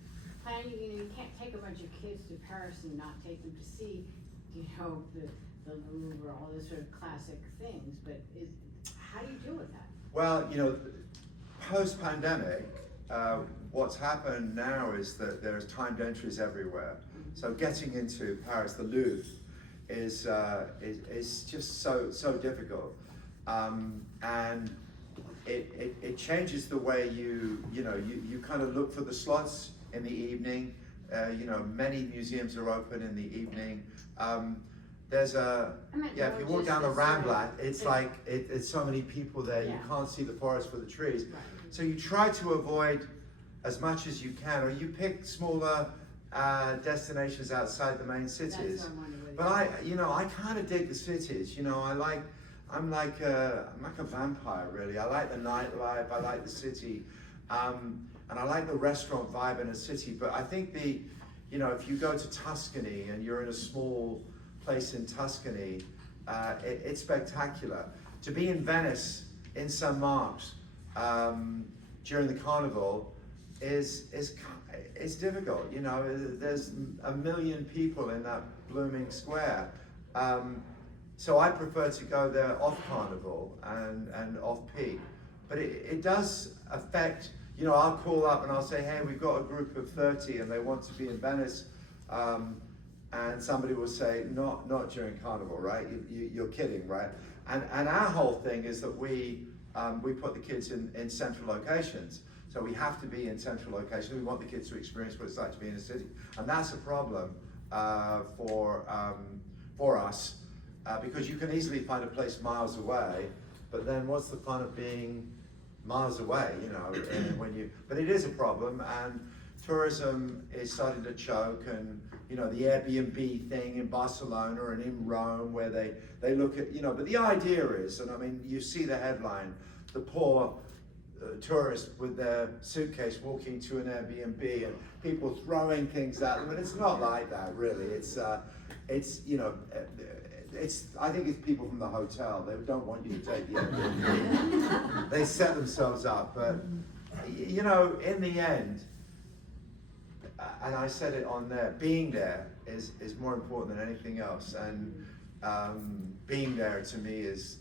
plan? You can't take a bunch of kids to Paris and not take them to see, the Louvre or all those sort of classic things. But how do you deal with that? Well, post-pandemic, what's happened now is that there's timed entries everywhere. So getting into Paris, the Louvre, is just so difficult, and it changes the way you kind of look for the slots in the evening. Many museums are open in the evening. There's if you walk down the Rambla, it's like it's so many people there. You can't see the forest for the trees. Right. So you try to avoid as much as you can, or you pick smaller destinations outside the main cities. But I kind of dig the cities. I'm like a vampire really. I like the nightlife. I like the city, and I like the restaurant vibe in a city. But I think if you go to Tuscany and you're in a small place in Tuscany, it's spectacular. To be in Venice, in St. Mark's, during the carnival is difficult. There's a million people in that blooming square. So I prefer to go there off carnival and off peak. But it does affect, I'll call up and I'll say, hey, we've got a group of 30 and they want to be in Venice. And somebody will say, not during carnival, right? You're kidding, right? And our whole thing is that we put the kids in central locations. So we have to be in central locations. We want the kids to experience what it's like to be in a city. And that's a problem for us, because you can easily find a place miles away, but then what's the fun of being miles away, but it is a problem, and tourism is starting to choke, and the Airbnb thing in Barcelona and in Rome where they look at, but the idea is, and I mean, you see the headline, the poor tourists with their suitcase walking to an Airbnb and people throwing things at them, and it's not like that really. It's you know, I think it's people from the hotel. They don't want you to take the Airbnb. They set themselves up, but you know, in the end, and I said it on there, being there is more important than anything else. And being there to me is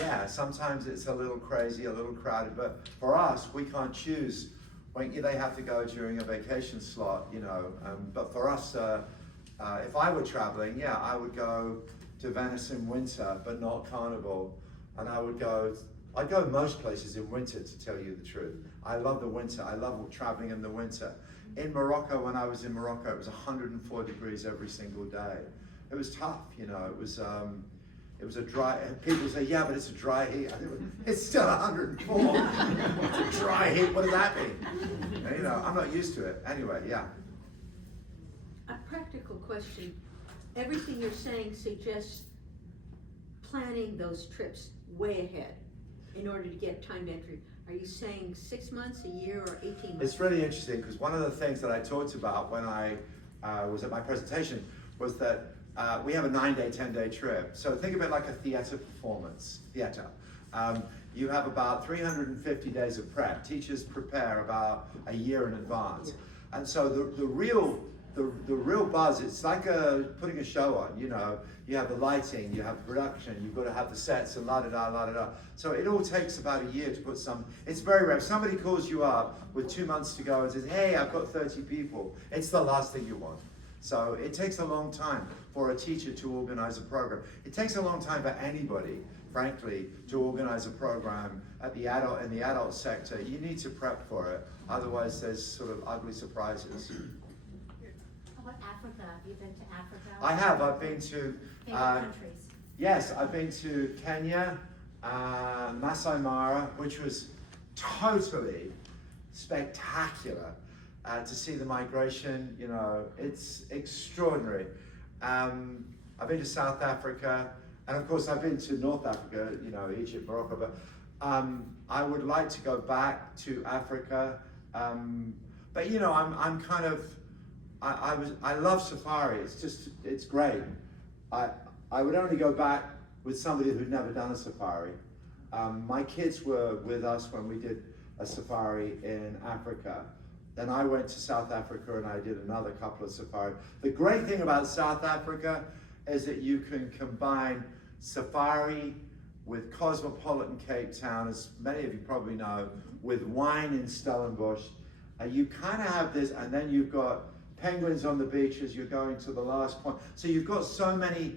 yeah, sometimes it's a little crazy, a little crowded, but for us, we can't choose when they have to go during a vacation slot, you know. But for us, if I were traveling, yeah, I would go to Venice in winter, but not Carnival. And I'd go most places in winter, to tell you the truth. I love the winter. I love traveling in the winter. In Morocco, when I was in Morocco, it was 104 degrees every single day. It was tough, you know. It was a dry. People say, yeah, but it's a dry heat. It's still 104. It's a dry heat. What does that mean? And, you know, I'm not used to it. Anyway, yeah. A practical question. Everything you're saying suggests planning those trips way ahead in order to get timed entry. Are you saying 6 months, a year, or 18 months? It's really interesting because one of the things that I talked about when I was at my presentation was that we have a 9-day, 10-day trip. So think of it like a theater performance, you have about 350 days of prep. Teachers prepare about a year in advance. And so the real buzz, it's like putting a show on, you know. You have the lighting, you have the production, you've got to have the sets and la-da-da, la-da-da. So it all takes about a year to put it's very rare. If somebody calls you up with 2 months to go and says, hey, I've got 30 people, it's the last thing you want. So it takes a long time for a teacher to organize a program. It takes a long time for anybody, frankly, to organize a program in the adult sector. You need to prep for it, otherwise there's sort of ugly surprises. How about Africa? Have you been to Africa? I have. I've been to Favorite countries? yes, I've been to Kenya, Masai Mara, which was totally spectacular. To see the migration, you know, it's extraordinary. I've been to South Africa, and of course I've been to North Africa, you know, Egypt, Morocco, but I would like to go back to Africa. But you know, I'm kind of, I love safari. It's great. I would only go back with somebody who'd never done a safari. My kids were with us when we did a safari in Africa. Then I went to South Africa and I did another couple of safaris. The great thing about South Africa is that you can combine safari with cosmopolitan Cape Town, as many of you probably know, with wine in Stellenbosch. You kind of have this, and then you've got penguins on the beach as you're going to the last point. So you've got so many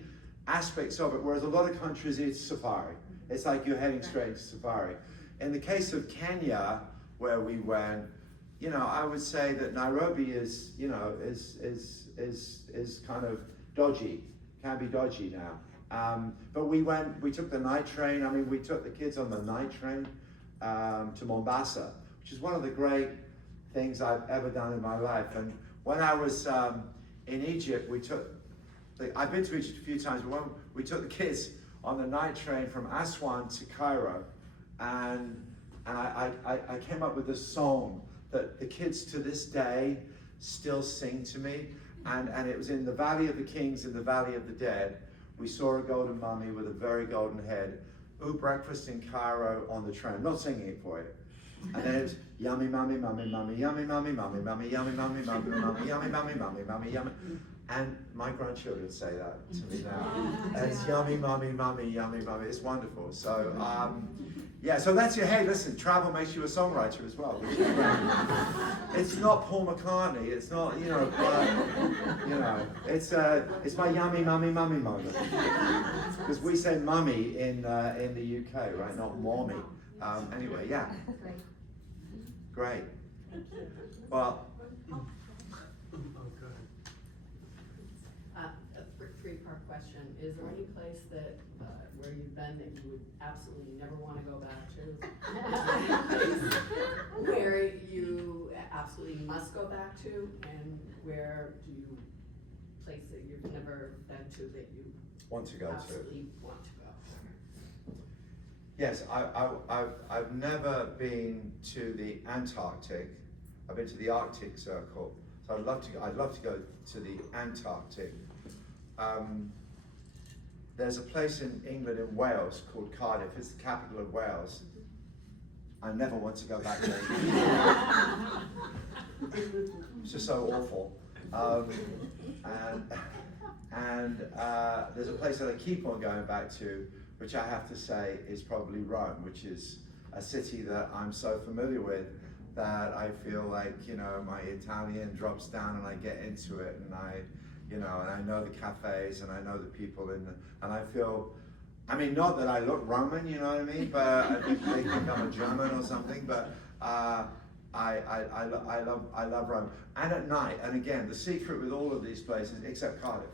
aspects of it, whereas a lot of countries it's safari. It's like you're heading straight to safari. In the case of Kenya, where we went, you know, I would say that Nairobi is, you know, is kind of dodgy, can be dodgy now. But we took the night train. I mean, we took the kids on the night train to Mombasa, which is one of the great things I've ever done in my life. And when I was in Egypt, I've been to Egypt a few times, but when we took the kids on the night train from Aswan to Cairo, and I came up with this song that the kids to this day still sing to me, and it was in the Valley of the Kings, in the Valley of the Dead. We saw a golden mummy with a very golden head. Ooh, breakfast in Cairo on the train. I'm not singing it for you. And then it was yummy mummy, mummy, mummy, yummy mummy, mummy, mummy, yummy mummy, mummy, mummy, yummy mummy, mummy, mummy, yummy. And my grandchildren say that to me now. And it's yummy mummy, mummy, yummy mummy. It's wonderful. So yeah, so that's your, hey, listen, travel makes you a songwriter as well. Which is great. It's not Paul McCartney. It's not, you know, but, you know, it's my yummy mummy, mummy moment. Because we say mummy in the UK, right? Not mommy. Anyway, yeah. Great. Well. A three-part question. Is there any place that where you've been that you would absolutely never want to go back to? Where you absolutely must go back to, and where do you place that you've never been to that you Want to go absolutely want to go? Yes, I've never been to the Antarctic. I've been to the Arctic Circle, so I'd love to go to the Antarctic. There's a place in England, in Wales, called Cardiff. It's the capital of Wales. I never want to go back there. It's just so awful. And there's a place that I keep on going back to, which I have to say is probably Rome, which is a city that I'm so familiar with that I feel like, you know, my Italian drops down and I get into it, and and I know the cafes and I know the people and I feel, I mean, not that I look Roman, you know what I mean, but I think they think I'm a German or something, but I love Rome. And at night, and again, the secret with all of these places, except Cardiff,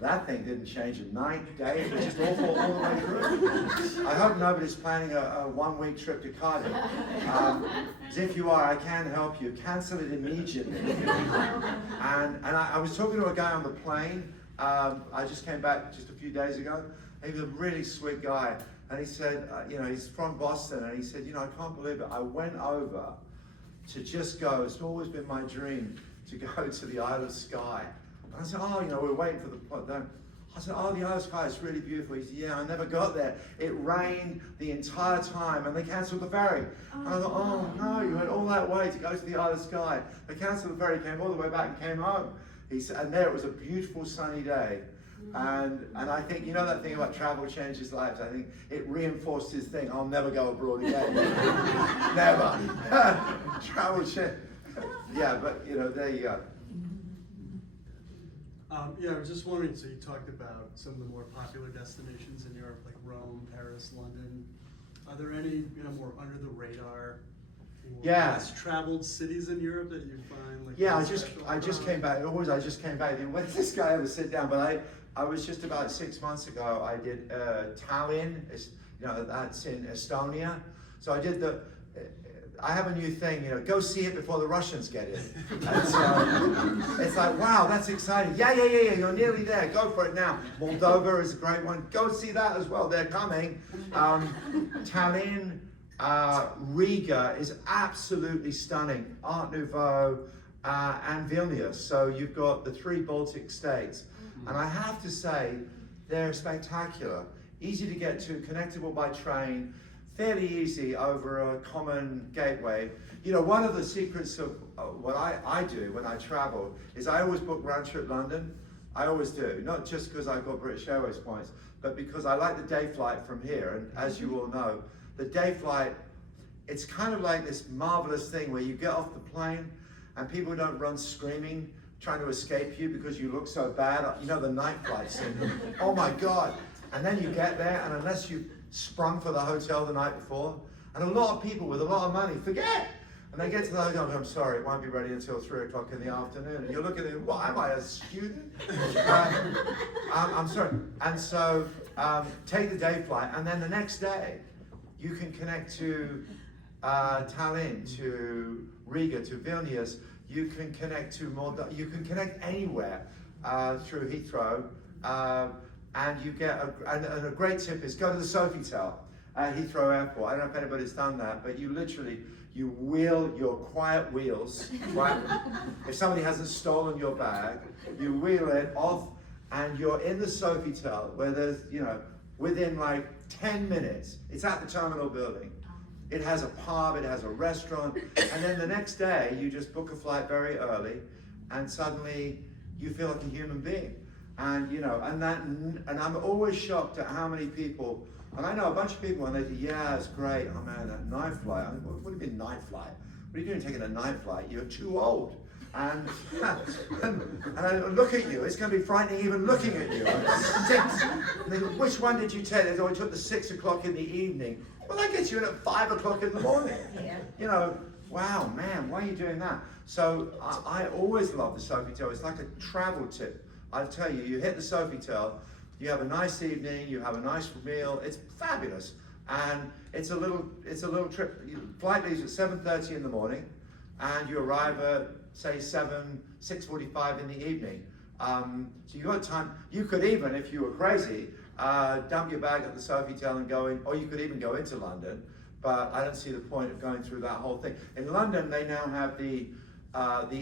that thing didn't change at night, day, it was just awful all the way through. I hope nobody's planning a 1-week trip to Cardiff. As if you are, I can help you. Cancel it immediately. And I was talking to a guy on the plane. I just came back just a few days ago. He was a really sweet guy. And he said, he's from Boston. And he said, I can't believe it. I went over to just go. It's always been my dream to go to the Isle of Skye. And I said, we're waiting for the plot. I said, the Isle of Skye is really beautiful. He said, yeah, I never got there. It rained the entire time and they cancelled the ferry. And I thought, oh no, you went all that way to go to the Isle of Skye. They cancelled the ferry, came all the way back and came home. He said, and there it was a beautiful sunny day. And I think, that thing about travel changes lives. I think it reinforced his thing. I'll never go abroad again. Never. Travel change. Yeah, but there you go. I was just wondering, so you talked about some of the more popular destinations in Europe, like Rome, Paris, London. Are there any, more under the radar, less traveled cities in Europe that you find like? Yeah, I just came back. I just came back. When did this guy ever sit down? But I was just about 6 months ago. I did Tallinn. That's in Estonia. So I did I have a new thing, go see it before the Russians get in. And so it's like, wow, that's exciting. Yeah, you're nearly there. Go for it now. Moldova is a great one. Go see that as well. They're coming. Tallinn, Riga is absolutely stunning. Art Nouveau, and Vilnius. So you've got the 3 Baltic states. And I have to say, they're spectacular. Easy to get to, connectable by train. Fairly easy over a common gateway. One of the secrets of what I do when I travel is I always book round trip London. I always do, not just because I've got British Airways points, but because I like the day flight from here. And as you all know, the day flight, it's kind of like this marvelous thing where you get off the plane and people don't run screaming, trying to escape you because you look so bad. The night flight scene, oh my God. And then you get there, and unless you sprung for the hotel the night before, and a lot of people with a lot of money forget, and they get to the hotel and go, I'm sorry, it won't be ready until 3 o'clock in the afternoon. And you're looking at it, what, am I a student? I'm sorry. And so take the day flight, and then the next day you can connect to Tallinn, to Riga, to Vilnius. You can connect to Moldova. You can connect anywhere through Heathrow. And you get a great tip is go to the Sofitel at Heathrow Airport. I don't know if anybody's done that, but you wheel your quiet wheels, right? If somebody hasn't stolen your bag, you wheel it off and you're in the Sofitel where there's, within like 10 minutes, it's at the terminal building. It has a pub, it has a restaurant, and then the next day you just book a flight very early and suddenly you feel like a human being. And and I'm always shocked at how many people, and I know a bunch of people, and they say, yeah, it's great. Oh man, that night flight. What do you mean night flight? What are you doing taking a night flight? You're too old. And I look at you, it's going to be frightening even looking at you. Which one did you take? They said, I took the 6 o'clock in the evening. Well, that gets you in at 5 o'clock in the morning. Yeah. Wow, man, why are you doing that? So I always love the Sofitel. It's like a travel tip. I'll tell you, you hit the Sofitel, you have a nice evening, you have a nice meal, it's fabulous. And it's a little trip. Flight leaves at 7:30 in the morning, and you arrive at, say, 6:45 in the evening. So you've got time. You could even, if you were crazy, dump your bag at the Sofitel and go in, or you could even go into London, but I don't see the point of going through that whole thing. In London, they now have the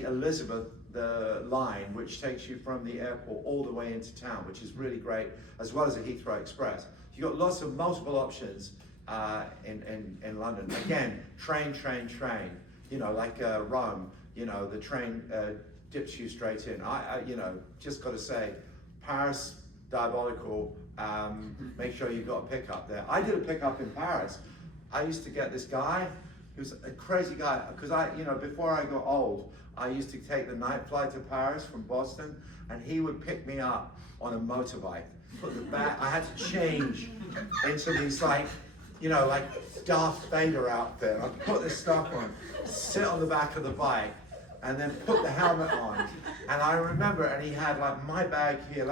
Elizabeth line, which takes you from the airport all the way into town, which is really great, as well as the Heathrow Express. You've got lots of multiple options in London. Again, train. You know, like Rome, you know, the train dips you straight in. You know, just got to say, Paris, diabolical. Make sure you've got a pickup there. I did a pickup in Paris. I used to get this guy, he was a crazy guy, because you know, before I got old, I used to take the night flight to Paris from Boston, and he would pick me up on a motorbike. Put the back, I had to change into these like, you know, like Darth Vader outfit. I'd put this stuff on, sit on the back of the bike, and then put the helmet on. And I remember, and he had like my bag here,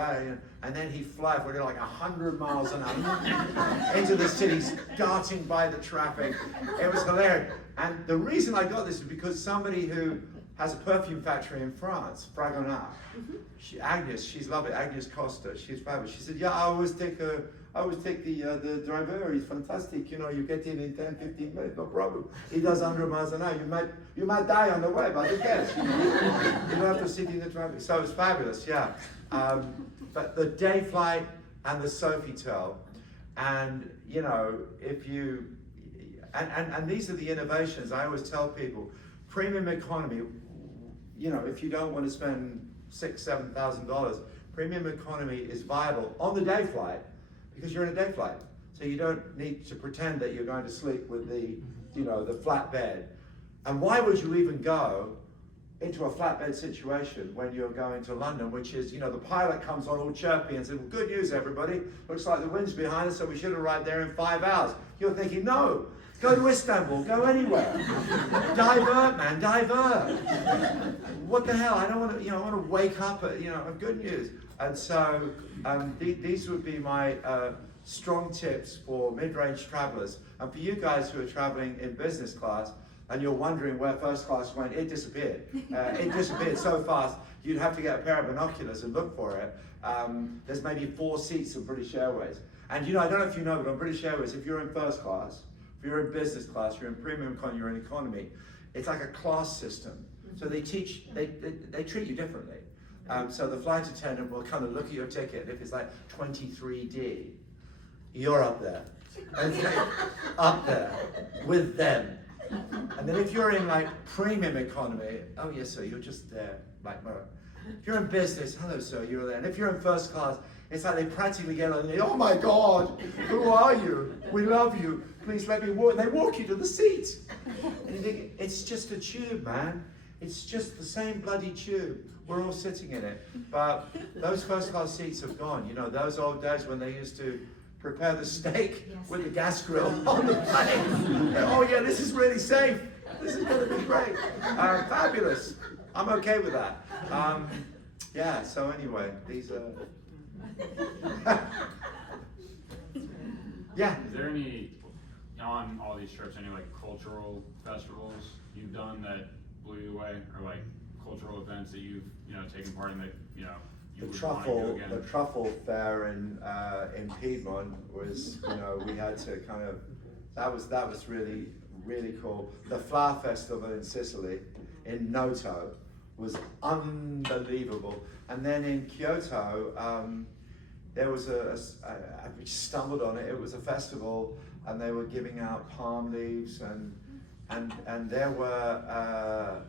and then he'd fly for like 100 miles an hour into the cities, darting by the traffic. It was hilarious. And the reason I got this is because somebody who has a perfume factory in France, Fragonard, Agnes, she's lovely, Agnes Costa, she's fabulous. She said, yeah, I always take the driver, he's fantastic, you know, you get in 10, 15 minutes, no problem. He does 100 miles an hour, you might die on the way, but who cares, you know? You don't have to sit in the traffic. So it's fabulous, yeah. But the day flight and the Sofitel, and you know, if you, and these are the innovations. I always tell people, premium economy, you know, if you don't want to spend $6,000, $7,000, premium economy is viable on the day flight because you're in a day flight. So you don't need to pretend that you're going to sleep with the, you know, the flat bed. And why would you even go into a flatbed situation when you're going to London, which is, you know, the pilot comes on all chirpy and says, well, good news, everybody. Looks like the wind's behind us, so we should arrive there in 5 hours. You're thinking, no, go to Istanbul, go anywhere. Divert, man, divert. What the hell? I don't want to, you know, I want to wake up at, you know, good news. And so these would be my strong tips for mid-range travelers. And for you guys who are traveling in business class, and you're wondering where first class went, it disappeared. It disappeared so fast, you'd have to get a pair of binoculars and look for it. There's maybe 4 seats in British Airways. And you know, I don't know if you know, but on British Airways, if you're in first class, if you're in business class, you're in premium economy, you're in economy, it's like a class system. So they treat you differently. So the flight attendant will kind of look at your ticket, and if it's like 23D, you're up there. Okay? Up there with them. And then if you're in like premium economy, oh yes sir, you're just there, like if you're in business, hello sir, you're there. And if you're in first class, it's like they practically get on and oh my God, who are you? We love you, please let me walk. And they walk you to the seat. And you think, it's just a tube, man. It's just the same bloody tube. We're all sitting in it. But those first class seats have gone. You know, those old days when they used to prepare the steak with the gas grill on the plane. Oh yeah, this is really safe. This is going to be great. Fabulous. I'm okay with that. Yeah, so anyway, these are... Yeah. Is there any, on all these trips, any like cultural festivals you've done that blew you away? Or like cultural events that you've, taken part in that, you would want to do again? The truffle fair in Piedmont was, we had to kind of, that was really, really cool. The flower festival in Sicily, in Noto, was unbelievable. And then in Kyoto, there was I stumbled on it. It was a festival, and they were giving out palm leaves, and there were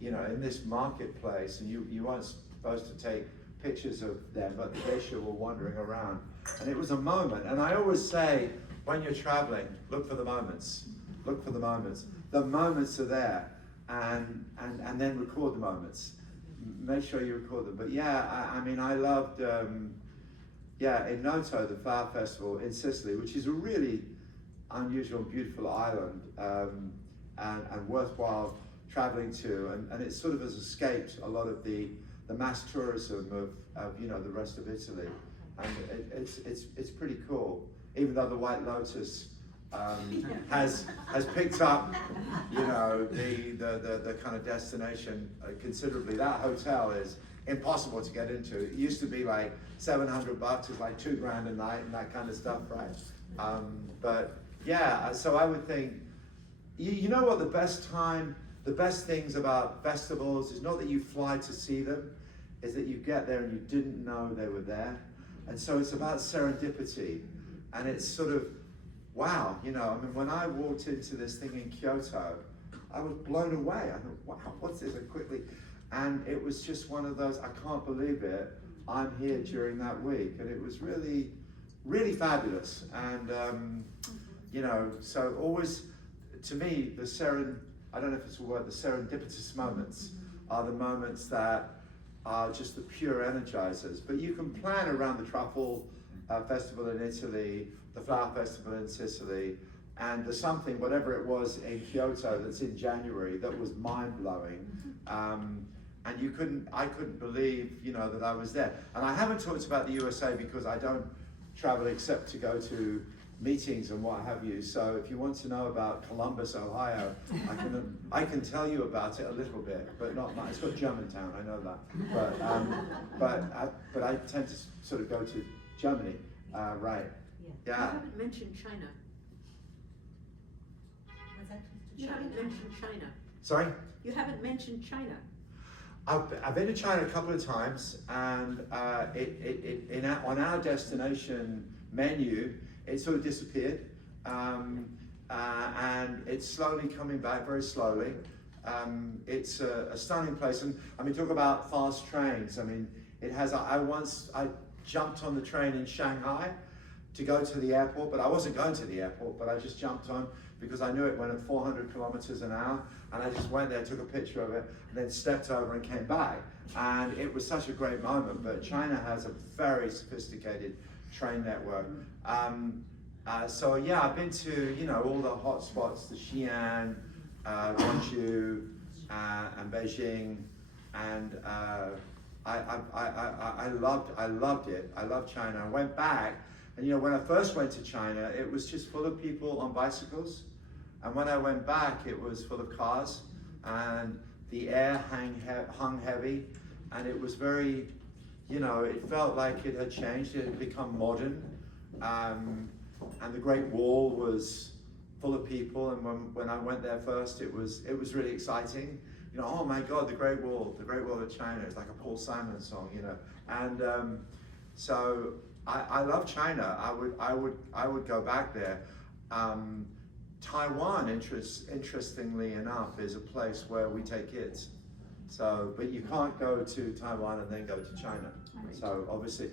in this marketplace, and you weren't supposed to take pictures of them, but the geisha were wandering around, and it was a moment. And I always say, when you're traveling, look for the moments. Look for the moments. The moments are there, and then record the moments. Make sure you record them. But yeah, I loved, in Noto, the flower festival in Sicily, which is a really unusual and beautiful island, and worthwhile traveling to, and it sort of has escaped a lot of the mass tourism of the rest of Italy, and it's pretty cool. Even though the White Lotus has picked up, the kind of destination considerably. That hotel is impossible to get into. It used to be like $700, it's like $2,000 a night and that kind of stuff, right? But yeah, so I would think, you know what, the best things about festivals is not that you fly to see them, is that you get there and you didn't know they were there. And so it's about serendipity. And it's sort of, wow, you know, I mean, when I walked into this thing in Kyoto, I was blown away. I thought, wow, what's this? And quickly, and it was just one of those, I can't believe it, I'm here during that week. And it was really, really fabulous. And, you know, so always, to me, I don't know if it's a word, the serendipitous moments are the moments that are just the pure energizers. But you can plan around the truffle festival in Italy, the flower festival in Sicily, and there's something, whatever it was in Kyoto that's in January, that was mind-blowing. And I couldn't believe, you know, that I was there. And I haven't talked about the USA because I don't travel except to go to meetings and what have you. So if you want to know about Columbus, Ohio, I can tell you about it a little bit, but not much. It's got Germantown, I know that. But I tend to sort of go to Germany, right? You Yeah. haven't mentioned China. What's that? You haven't mentioned China. Sorry? You haven't mentioned China. I've been to China a couple of times, and on our destination menu, it sort of disappeared, and it's slowly coming back, very slowly. It's a stunning place, and I mean, talk about fast trains. I mean, it has. I jumped on the train in Shanghai to go to the airport, but I wasn't going to the airport, but I just jumped on because I knew it went at 400 kilometers an hour, and I just went there, took a picture of it, and then stepped over and came back. And it was such a great moment. But China has a very sophisticated train network. So yeah, I've been to, you know, all the hot spots, the Xi'an, Guangzhou, and Beijing, and I loved it. I loved China. I went back, and you know, when I first went to China, it was just full of people on bicycles, and when I went back, it was full of cars, and the air hung heavy, and it was very, you know, it felt like it had changed. It had become modern, and the Great Wall was full of people. And when I went there first, it was really exciting. You know, oh my God, the Great Wall of China. It's like a Paul Simon song, you know. And so I love China. I would go back there. Taiwan, interestingly enough, is a place where we take kids. So, but you can't go to Taiwan and then go to China. So obviously,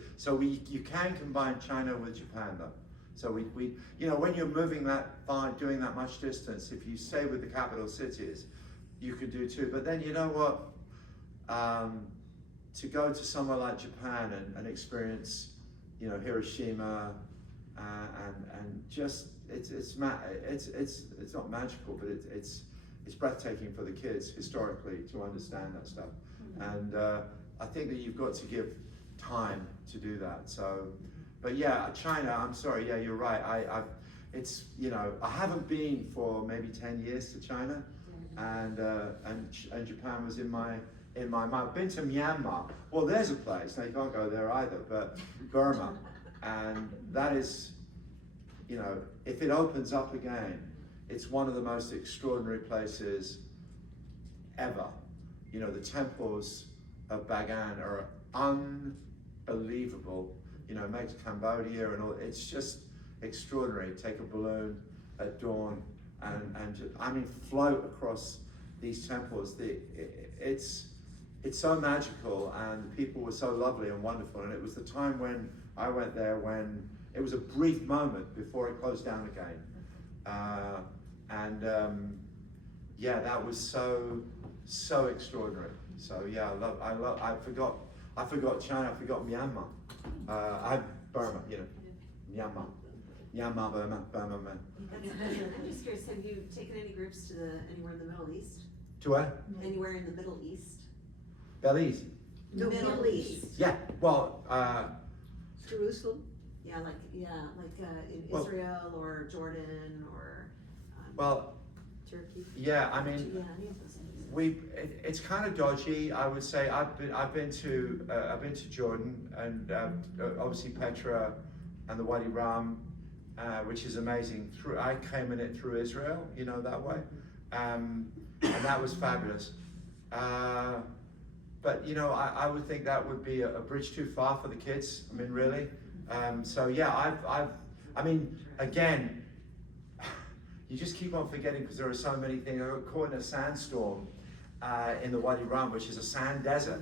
you can combine China with Japan though. So we you know, when you're moving that far, doing that much distance, if you stay with the capital cities, you could do two. But then you know what? To go to somewhere like Japan and experience, you know, Hiroshima, and just it's not magical, but it's breathtaking for the kids historically to understand that stuff. And I think that you've got to give time to do that. So, but yeah, China, I'm sorry, yeah, you're right. It's, you know, I haven't been for maybe 10 years to China, and Japan was in my mind. I've been to Myanmar. Well, there's a place. Now you can't go there either, but Burma, and that is, you know, if it opens up again, it's one of the most extraordinary places ever. You know, the temples of Bagan are unbelievable. You know, makes Cambodia and all. It's just extraordinary. Take a balloon at dawn and just, I mean, float across these temples. It's so magical, and the people were so lovely and wonderful. And it was the time when I went there when it was a brief moment before it closed down again. Yeah, that was so extraordinary. So yeah, I forgot China, I forgot Myanmar. Burma, you know, Myanmar, Burma. I'm just curious, have you taken any groups to anywhere in the Middle East? To where? Anywhere in the Middle East? Belize. Middle East. Yeah, well, Jerusalem? Yeah, like in Well- Israel or Jordan or well, Turkey? yeah, I mean, yeah, any of those things. it's kind of dodgy, I would say. I've been to Jordan, and obviously Petra and the Wadi Rum, which is amazing. I came in it through Israel, you know, that way, and that was fabulous. But you know, I would think that would be a bridge too far for the kids. I mean, really. So yeah, I mean, again, you just keep on forgetting because there are so many things. I got caught in a sandstorm in the Wadi Rum, which is a sand desert,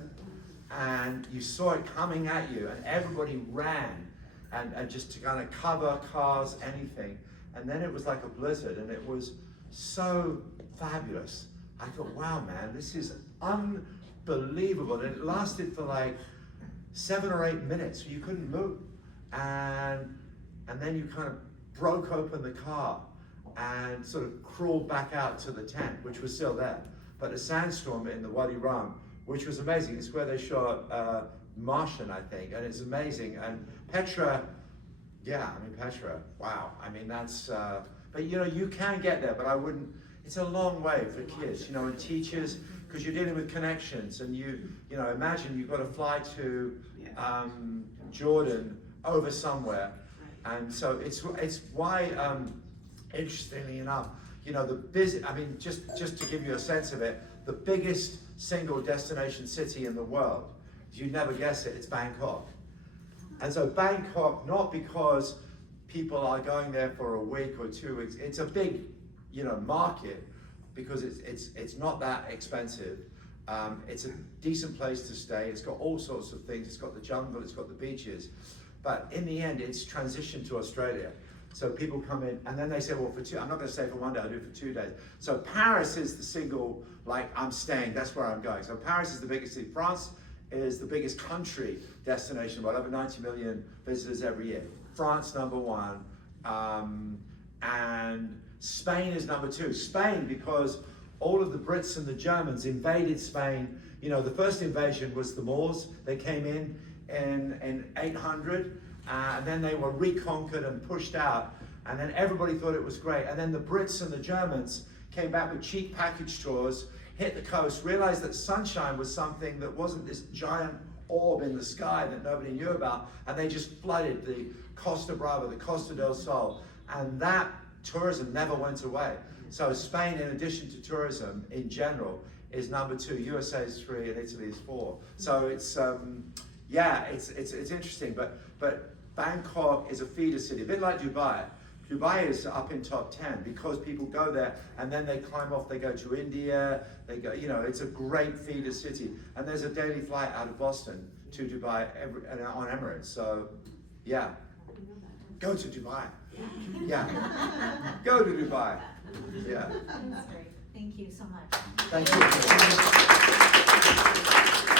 and you saw it coming at you, and everybody ran, and just to kind of cover cars, anything. And then it was like a blizzard, and it was so fabulous. I thought, wow, man, this is unbelievable. And it lasted for like 7 or 8 minutes. You couldn't move, and then you kind of broke open the car and sort of crawled back out to the tent, which was still there. But a sandstorm in the Wadi Rum, which was amazing. It's where they shot Martian, I think, and it's amazing. And Petra, yeah, I mean, Petra, wow. I mean, that's, but you know, you can get there, but I wouldn't, it's a long way for kids, you know, and teachers, because you're dealing with connections, and you know, imagine you've got to fly to Jordan over somewhere. And so it's why, interestingly enough, you know, I mean, just to give you a sense of it, the biggest single destination city in the world, you'd never guess it, it's Bangkok. And so Bangkok, not because people are going there for a week or 2 weeks, it's a big, you know, market, because it's not that expensive. It's a decent place to stay. It's got all sorts of things. It's got the jungle, it's got the beaches. But in the end, it's transitioned to Australia. So people come in, and then they say, well, I'm not going to stay for 1 day, I'll do it for 2 days. So Paris is the single, like, I'm staying, that's where I'm going. So Paris is the biggest city. France is the biggest country destination, about over 90 million visitors every year. France, #1, and Spain is #2. Spain, because all of the Brits and the Germans invaded Spain. You know, the first invasion was the Moors. They came in 800, and then they were reconquered and pushed out, and then everybody thought it was great. And then the Brits and the Germans came back with cheap package tours, hit the coast, realized that sunshine was something that wasn't this giant orb in the sky that nobody knew about, and they just flooded the Costa Brava, the Costa del Sol, and that tourism never went away. So Spain, in addition to tourism in general, is #2, USA is 3, and Italy is 4. So it's, yeah, it's interesting, but Bangkok is a feeder city, a bit like Dubai. Dubai is up in top 10 because people go there and then they climb off, they go to India, they go, you know, it's a great feeder city. And there's a daily flight out of Boston to Dubai on Emirates. So, yeah, go to Dubai. Yeah, go to Dubai. Yeah. That's great. Thank you so much. Thank you.